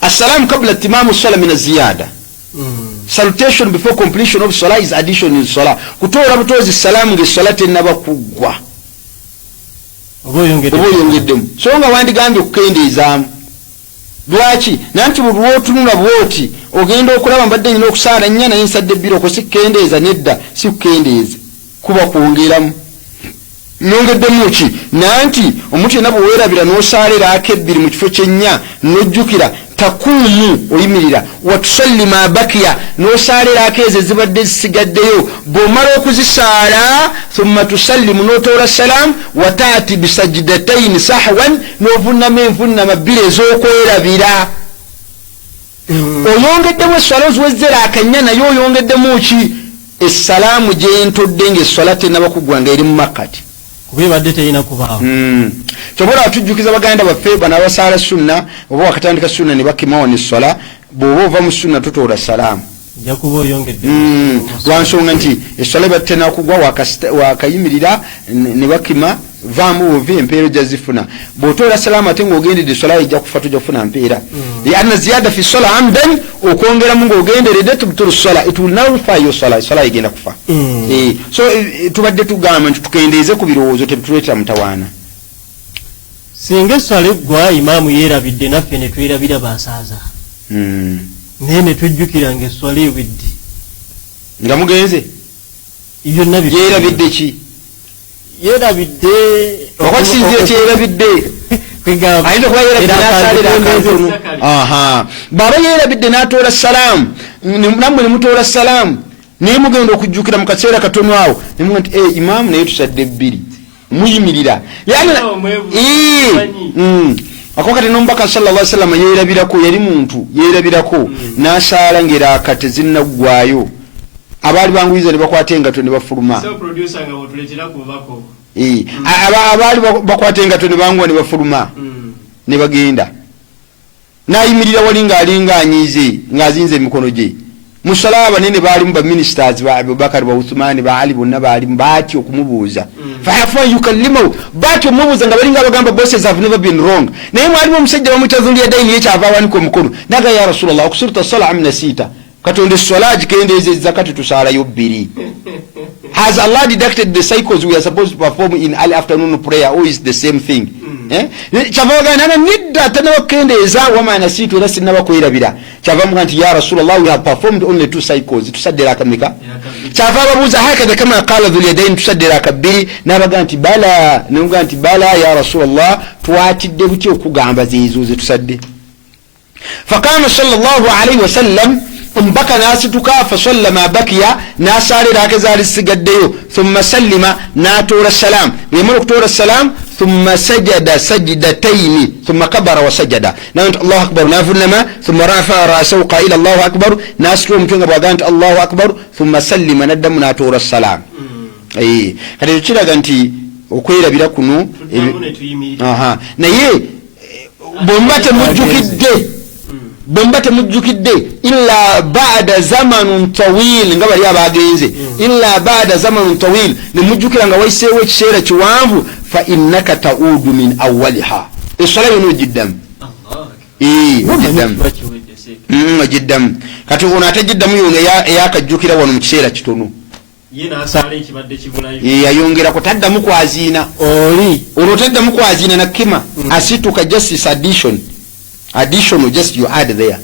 assalamu kabla timamu ssala min aziyada. Salutation before completion of salah is addition in salah. Kutoola butoozi salaamu ng'essala tennaba kuggwa oba oyongeddemu. So nga wandigambye okukendeezaamu. Lwaki? Nanti buli lw'otunula bw'oti ogenda okulaba mbadde nyina okusaala nnya naye nsadde bbiri okwo si kukendeeza nedda, si kukendeeza kuba kwongeramu. Nongeddemu ki? Nanti omuntu yenna bwe weerabira n'osaaliraako ebbiri mu kifo ky'ennya n'ojjukira takuumu oyimirira watusalli ma bakiya n'osaaliraako ezo ezibadde zisigaddeyo. Bw'omala okuzisaala thumma tusallimu n'otoola salaamu wataati bisajidataini sahwan n'ovunama envunama bbiri ez'okwerabira. Oyongeddemu esswala oziwezzera akannya naye oyongeddemu ki? Essalaamu gyentodde ng'esswala tennaba kuggwa ng'eri mu makkati. Kubibadde teyina kubaawo. Kyobola atujjukiza baganda baffe bano abasaala sunna oba wakatandika sunna ne bakimawo n'esswala bw'oba ova mu sunna tutoola salaamu. Ojja kuba oyongedde. Lwa nsonga nti esswala eba tennakugwa wakayimirira ne bakima vaamu ovi empeera ojja zifuna. Bw'otoola salaamu ate ng'ogendedde esswala ejja kufa tojja kufuna mpeera. Lianna ziyada fi ssala amdan okwongeramu ng'ogenderedde tubtulu ssala it will nullify your ssala. Esswala egenda kufa. So tubadde tugamba nti tukendeeze ku birowoozo tetuleetera mutawaana. Singa esswala eggwa imaamu yeerabidde naffe ne twerabira basaaza. Naye ne tujjukira ng'esswala ewedde. Nga mugenze? Byonna bifo. Yeerabidde ki? Yeerabidde. Okakisinzira kyeyerabidde. Ayinza okuba yeerabidde n'asaalira akantono. Bw'aba yeerabidde n'atoola salaamu nammwe ne mutoola salaamu naye mugenda okujjukira mu kaseera katono awo ne muga nti imaamu naye tusadde bbiri muyimirira. Akokati n'omubaka sallallahu alaihi wasallam yeerabirako yali muntu yeerabirako n'asaala ng'eraaka tezinnaggwayo. Abaali banguyiza ne bakwata engato ne bafuluma. Abaali bakwata engato ne banguwa ne bafuluma ne bagenda. N'ayimirira wali ng'alinga anyiize ng'azinze emikono gye. Mu ssala abanene baalimu baministers ba Abubakar ba Uthman ba Ali bonna baalimu baatya okumubuuza. Fahafa yukallimu baatya okumubuuza nga balinga abagamba bosses have never been wrong. Naye mwalimu omusajja bamuyita Zuliyadaini yekyava awanika omukono naga ya Rasulullah okusurta ssala amna siita katonda esswala gikendeezezza kati tusaalayo bbiri. Has Allah deducted the cycles we are supposed to perform in early afternoon prayer or is the same thing? Kyava bagana nidda tanabakendeeza wamaana siitu era sinnabakwirabira. Kyava muga nti ya Rasulullah we have performed only 2 cycles tusaddera akameka. Kyava babuuza hakadha kama qala Dhulyadaini tusaddera akabbiri n'abaga nti bala n'oga nti bala ya Rasulullah twatidde buti okugamba zeezo ze tusadde. فقام صلى الله عليه وسلم mbaka nasituka fasalla ma bakiya nasalira akazali sigaddeyo thumma sallima natora salam bemara kutora salam thumma sajada sajdatayn thumma kabara wa sajada nant Allahu akbar nafulama thumma rafa ra'sahu qila Allahu akbar nasru mtunga bwagant Allahu akbar thumma sallima nadamu natora salam kati kiraga nti okwirabira kuno naye bomba temujjukidde illa ba'da zamanun tawil nga bali abagenze illa ba'da zamanun tawil nemujjukira nga waiseewo ekiseera kiwanvu fa innaka ta'udu min awwaliha esala yono jiddam jiddam kati ono atajiddamu yonge yakajjukira wano mu kiseera kitono yayongera kutaddamu kwazina olwo taddamu kwazina nakima asituka justice additional just you add there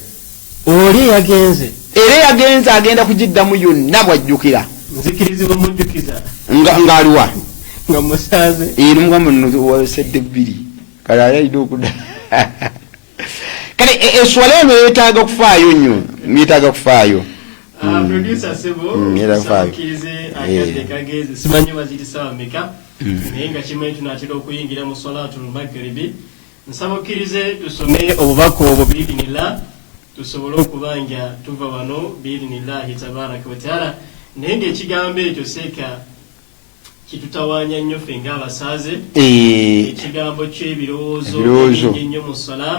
oli yagenze agenda kujiddamu yonna bwajjukira nzikirizibwa mujjukiza ngaliwa nga musaze n'umugambo wasedde bbiri kale ayalina okuda kale eswala eno yeetaaga kufaayo nnyo yeetaaga kufaayo producer sebo sakirize akadde kageze simanyi bazirisawa meka naye nga kimwe tunatera okuyingira mu salatul maghribi nsaba okkirize tusome obubaka obwo biidinillah tusobole okubanja tuva wano biidinillahi tabaraka wataala naye ngaekigambo ekyo seeka kitutawaanya nnyo ffe ng'abasaze ekigambo ky'ebirowoozo ennyo mu sola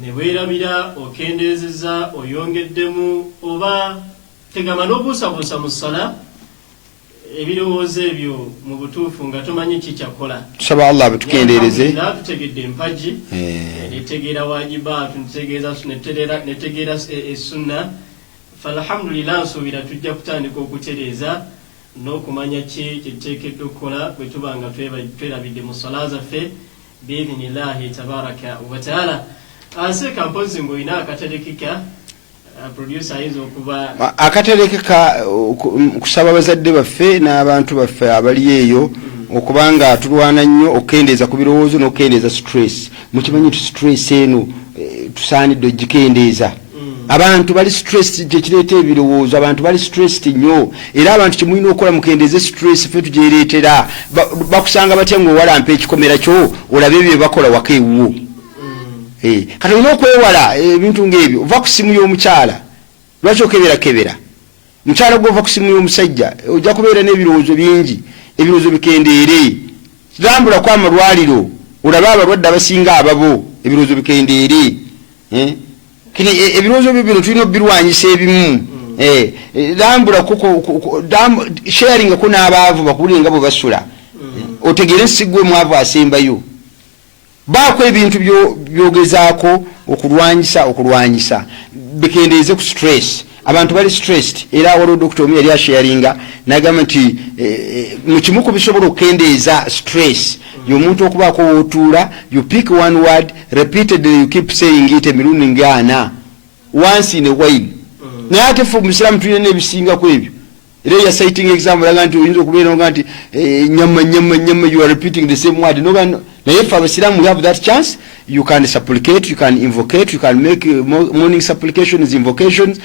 ne weerabira okendeezeza oyongeddemu oba tegama n'obuusabuusa mu sola ebirowoozo ebyo mu butuufu nga tomanyi kikyakola tusaba Allah bitukendeereze tutegedde empagi netegeera wajibaatu netegeera essunna falhamdulillah nsuubira tujja kutandika okutereeza n'okumanya ki kyetuteekeddwa okukola bwe tuba nga twerabidde mu sola zaffe biidhinillahi tabaraka wataala aseeka mpozi ng'olina akaterekeka producer ayinza okuba akaterekeka kusaba bazadde baffe n'abantu baffe abali eyo okubanga tulwana nnyo okukendeeza ku birowoozo n'okukendeeza stress mukimanyi nti stress eno tusaanidde ogikendeeza abantu bali stress kyekireeta ebirowoozo abantu bali stress nnyo era abantu kimulina okukola mukendeeze stress ffe tugyereetera bakusanga batya ng'owalampa ekikomera kyo olabe ebyo bakola waka ewuwo kati olina okwewala ebintu ng'ebyo ova ku simu y'omukyala lwaki okeberakebera mukyala gwe ova ku simu y'omusajja ojja kubeera n'ebirowoozo bingi ebirowoozo bikendeere kirambula ku amalwaliro olabe abalwadde abasinga ababo ebirowoozo bikendeere kini ebirowoozo byo bino tulina obirwanyisa ebimu lambula sharing ko n'abaavu bakubulire nga bwe basula otegeere nsigwe mwavu asembayo baako ebintu byogezaako okulwanyisa bikendeeze ku stress abantu bali stressed era waliwo dokita omu yali asharinga nagamba nti mukimu ku bisobola okukendeeza stress y'omuntu okubaako wootuula you pick one word repeatedly you keep saying it emirundi ng'ana once in a while naye ate ffe omusiraamu tulina n'ebisingako ebyo era ya citing example laga nti oyinza okubeera nga nti nyama you are repeating the same word naye ffe abasiraamu we have that chance you can supplicate you can invocate you can make morning supplications invocations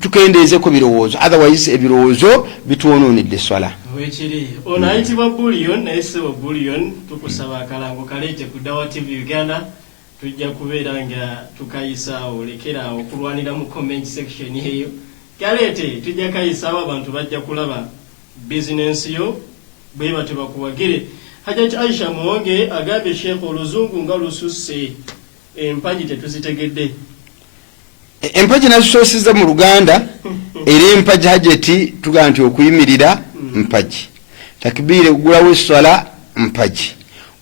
tukendeezeko birowoozo otherwise ebirowoozo bitwonoonedde swala wekiri ono ayitibwa bullion naye sebo bullion tukusaba akalango kaleete ku Dawa TV Uganda tujja kubeera nga tukayisaawo olekeraawo okulwanira mu comment section eyo kaleete tujja kayisaawo abantu bajja kulaba bizinensi yo bwe batebakuwagire Hajjati Aisha Muwonge agambye Sheikh oluzungu nga lususse empagi tetuzitegedde empagi nazisoosezza mu Luganda era empagi Hajjati tugamba nti okuyimirira mpagi takbiire okugulawo esswala mpagi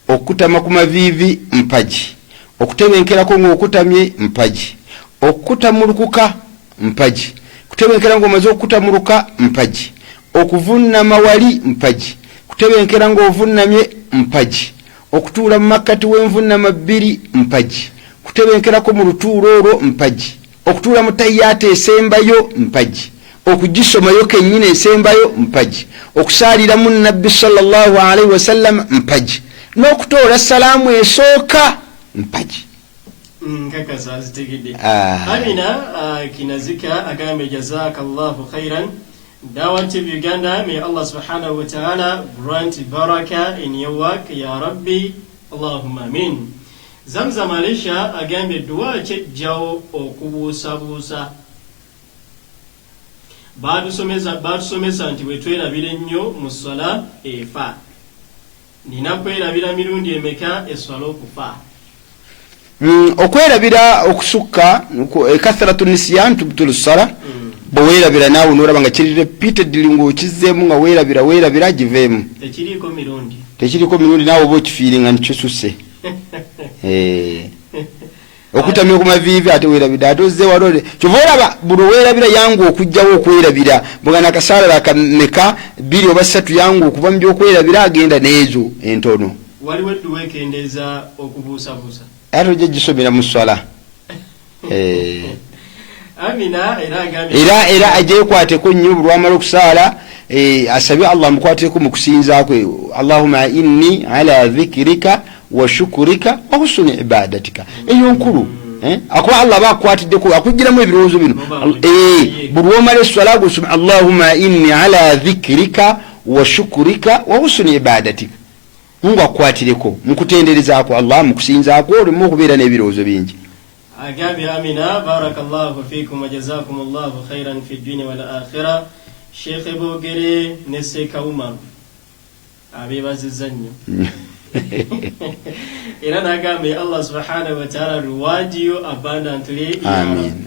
okutama ku maviivi mpagi okutebenkerako ng'okutamye mpagi okutamulukuka mpagi kutebenkera ng'omaze okutamuluka mpagi okuvunnama wali mpagi kutebenkera ng'ovunnamye mpagi okutuula mu makkati w'envunnama bbiri mpagi kutebenkerako mu lutuulo olwo mpagi okutuula mu tayyaata esembayo mpagi okugisomayo kennyini esembayo mpagi okusaaliramu nabbi sallallahu alaihi wasallam mpagi n'okutoola salaamu esooka mpagi nkakasa azitegedde. Amina Kinazika agambe jazakallahu khairan. Dawah TV Uganda, may Allah subhanahu wa ta'ala grant baraka in your work, ya Rabbi, Allahumma amin. Zamzam Malaysia agambe dua chejjao okubuusabuusa. Batusomesa nti bwetwerabira ennyo mu swala efa. Nina kwerabira mirundi emeka eswala okufa. Okwerabira okusukka kathratu nisyan tubtulu sala. Bwewerabira naawe n'olaba nga kiri repeatedly ng'okizzeemu nga weerabira giveemu. Tekiriko mirundi naawe oba okifiiringa nikisusse. Okutamya ku maviivi ate weerabira ate ozze walole kyova olaba buli weerabira yangu okujjawo okwerabira bwegana akasaala akameka 2 oba 3 yangu okuva mu byokwerabira agenda n'ezo entono. Waliwo edduwa ekendeeza okubuusabuusa ate ojja gisomera mu swala. Amina era ajekwateko nnyo bulwamala okusaala asabye Allah amukwateko mu kusinza kwe. Allahumma inni ala dhikrika wa shukurika wa husni ibadatika. Eyo nkulu akuba Allah bakwatiddeko akugiramu ebirowoozo bino. Bulwamala eswala gusoma Allahumma inni ala dhikrika wa shukurika wa husni ibadatika. Mungu akwatireko mukutenderezaako Allah mukusinzaako olimu okubeera n'ebirowoozo bingi. Agabi Amina barakallahu fikum wa jazakumullahu khairan fi dunya wal akhirah. Sheikh Bogere ne Seka Umar abebaziza nnyo. Era nagambe Allah subhanahu wa ta'ala reward you abundantly. Amen.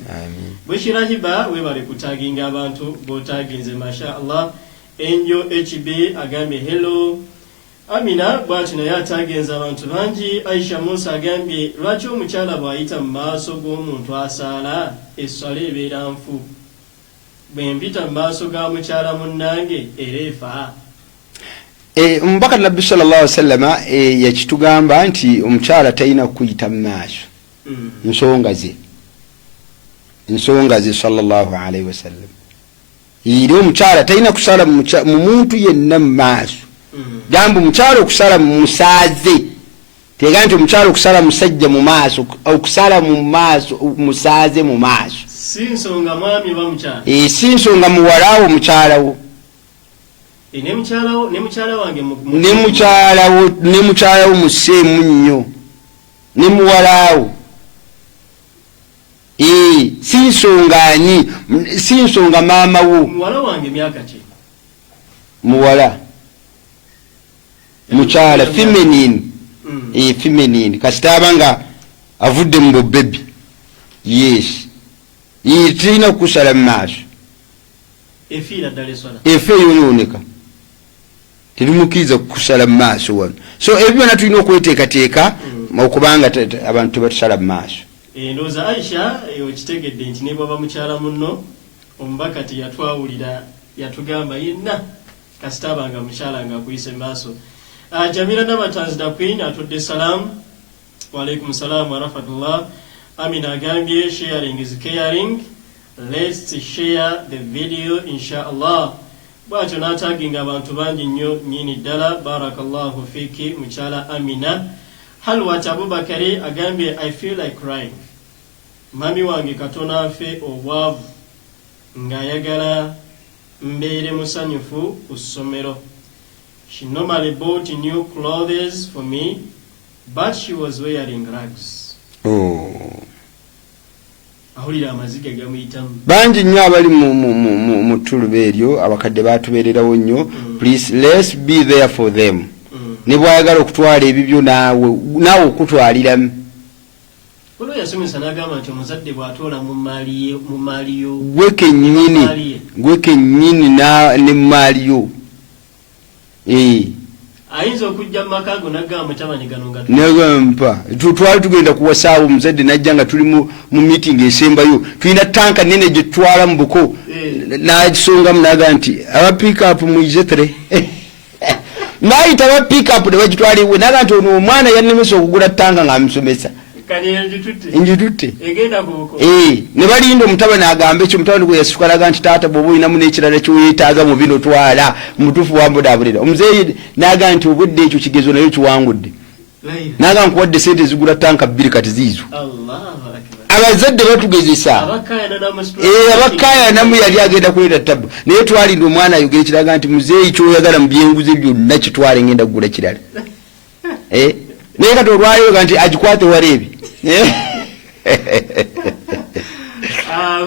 Bushira hiba webale kutaginga abantu botaginze masha Allah. Enjo HB agambe hello. Amina bwati naye atagenza abantu bangi. Aisha Musa agambye lwaki omukyala bw'ayita mu maaso g'omuntu asaala esswala ebeera nfu, bwe mpita mu maaso ga mukyala munnange era efa. Omubaka Nabbi sallallahu alaihi wasallam yakitugamba nti omukyala talina kuyita mu maaso ensonga ze sallallahu alaihi wasallam. Iri omukyala talina kusala mu muntu yenna mu maaso. Jambo mukyalo okusala mu musaaze tega nti omukyalo okusala musajja mu maaso okusala mu maaso musaaze mu maaso si nsonga mwami ba mukyala si nsonga muwalawo mukyalawo ne mukyala wange ne mukyalawo museemu nnyo ne muwalawo si nsonga ani si nsonga maama wo muwala wange myaka ki muwala mukyala feminine feminine kasitaba nga avudde mu baby yes tulina kukusala mu maaso efe yoyooneka terimukiriza kukusala mu maaso wano so ebyo byonna tulina okweteekateeka okubanga abantu tebatusala mu maaso. Ndowooza Aisha okitegedde nti ne bwaba mukyala munno omubaka teyatwawulira yatugamba yenna kasitaba nga mukyala nga akuyise mu maaso. Jamila Namatanz da Queen atudde salam. Wa alaikum salam wa rahmatullah. Amina agambye sharing is caring. Let's share the video inshallah. Bwatyo n'ataginga abantu bangi nnyo nnyini ddala. Barakallahu fiki mukyala Amina. Halwat Abubakari agambye I feel like crying. Mami wange Katonda afe obwavu ng'ayagala mbeere musanyufu ku ssomero. She normally bought new clothes for me, but she was wearing rags. Ahulira amaziga gamuyitamu. Bangi nnyo abali mu ttuluba eryo abakadde baatubeererawo nnyo. Please let's be there for them. Ne bwayagala okutwala ebibyo naawe okutwaliramu. Olwo yasomesa n'agamba nti omuzadde bw'atoola mu maali yo gwe kennyini ne mu maali yo. Ayinza okujja mu maka go n'agamba mutabani gano nga nagampa twali tugenda kuwasaawo omuzadde najja nga tuli mu meeting esembayo tulina tanka nene gye tutwala mu buko n'agisongamu n'agamba nti aba pick up muizetere n'ayita aba pick up ne bagitwala iwe n'agamba nti ono omwana yannemesa okugula tanka ng'amusomesa enjitutte ne balinda omutabani agambe ekyo omutabani gwe yasukalaga nti taata bw'oba olinamu n'ekirala kyoyeetaaga mu bino twala mutuufu wambudaabulira omuzeeyi n'agamba nti obudde ekyo kigezo nayo kiwangudde naga nkuwadde sente zigula tanka 2 kati ziizo. Abazadde batugezesa abakaya namu yali agenda kuleta tabu naye twalinda omwana ayogera kiraga nti muzeeyi kyoyagala mu byenguze byonna kitwale ngenda kugula kirala naye kati olwayoga nti agikwate wareebi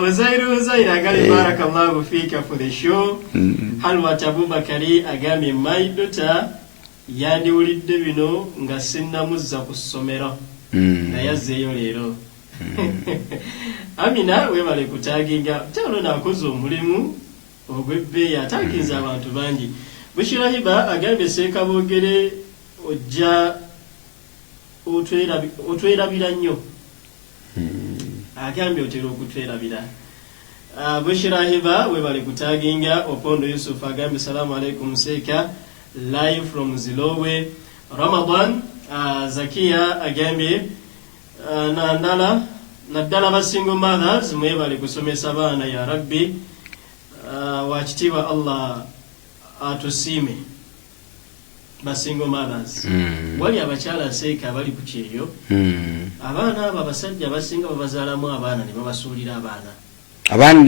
Wazairi agali barakallahu fika for the show. Halwa Abubakari agami my daughter yandiwulidde bino nga sinnamuzza ku ssomero nayazzeeyo leero. Amina webale kutaginga talo nakoze omulimu ogw'ebbeeyi ataginza abantu bangi. Bushirahiba agambe Sekabogere ojja otwerabira nnyo. Agambe otera okutwerabira. Bushirahiba webale kutaginga Opondo Yusuf agambe salamu alaikum Seka live from Zilowe. Ramadan Zakia agambe naddala ba single mothers mwebale kusomesa abaana ya Rabbi wakitiibwa Allah atusiime ba single mothers wali abakyala Seeka bali ku kyeyo abaana abo abasajja basinga babazaalamu abaana ne babasuulira abaana abaana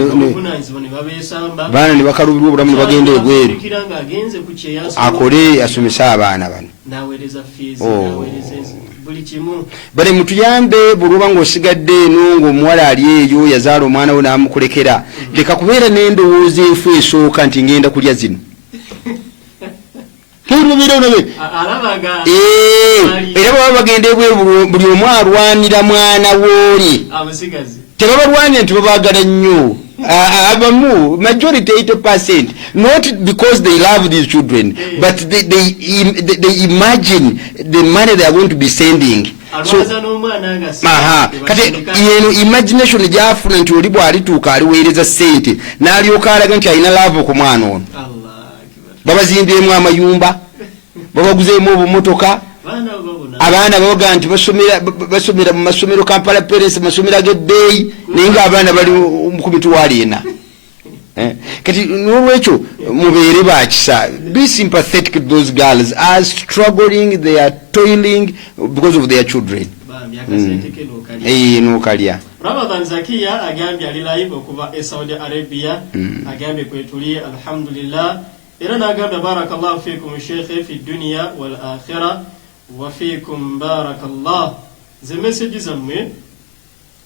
ne bakalubirwa obulamu ne bagenda ebweru akole asomesa abaana bano naweereza fees naweereza buli kimu bale mutuyambe buluba ng'osigadde eno ng'omuwala ali eyo yazaala omwana we n'amukulekera leka kubeera n'endowooza enfu esooka nti ngenda kulya zino era baba bagenda ebweru buli omu alwanira mwana wooli tebabalwanira nti babaagala nnyo abamu majority 80% not because they love these children but they imagine the money they are going to be sending so kati yeno imagination gyafuna nti oli bw'alituuka aliweereza ssente n'alyoka alaga nti alina love ku mwana ono babazimbyemu amayumba babaguzeemu obumotoka abaana babaga nti basomera mu masomero Kampala Parents masomero ag'ebbeeyi naye ng'abaana bali ku mitwalo 4 kati n'olwekyo mubeere bakisa be sympathetic to those girls are struggling, they are toiling because of their children nukalya. Ramadan Zakia agambye ali live okuva e Saudi Arabia agambye kwetuli alhamdulillah era n'agambye barakallahu fikum sheikh fi dunya wal akhirah wa fikum barakallah. Ze message zammwe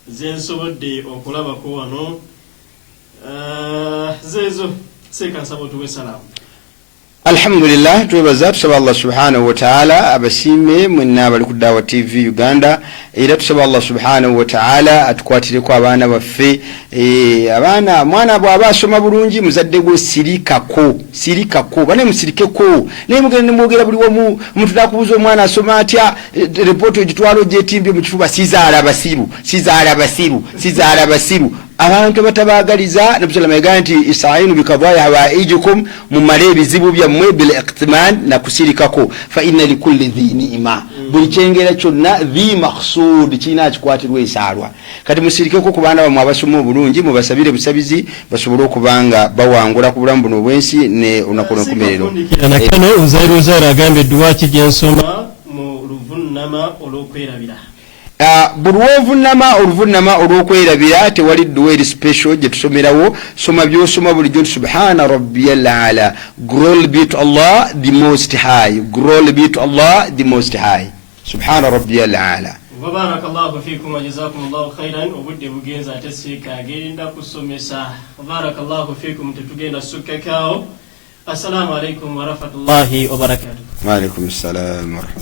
zensobodde okulabako wano zezo Seeka nsaba tuwe salamu. Alhamdulillah twebaza tusaba Allah subhanahu wa ta'ala abasiime mwenna bali ku Dawa TV Uganda era tusaba Allah subhanahu wa ta'ala atukwatireko abaana baffe abaana mwana bw'aba asoma bulungi muzadde gwe sirikako bane musirikeko naye mugende mwogera buli wamu omuntu nakubuza omwana asoma atya report ogitwalo gyetimbye mu kifuba sizaala basiru abantu batabaagaliza nabisalama yagamba nti isainu bikadaya hawaijukum mumale ebizibu byammwe bil iqtiman na kusirikako fa inna likulli dhi ni'ma buli kyengera kyonna dhi makhsud kina akikwatirwa esaalwa kati musirikeko ku baana bamwe abasoma obulungi mubasabire busabizi basobole okubanga bawangula ku bulamu buno obwensi ne onakola nkomerero nakano uzairuzaira agambe duwa kijensoma mu luvunnama olw'okwerabira oluvunama olw'okwerabira tewali dduwa eri special gye tusomerawo soma byosoma bulijjo subhana rabbiyal ala glory be to Allah the most high subhana rabbiyal ala. Barakallahu fikum wa jazakumullahu khairan obudde bugenza ate Seeka agenda kusomesa. Barakallahu fikum tetugenda sukkakao. Assalamu alaikum wa rahmatullahi wa barakatuh. Wa alaikum assalam wa rahmatullahi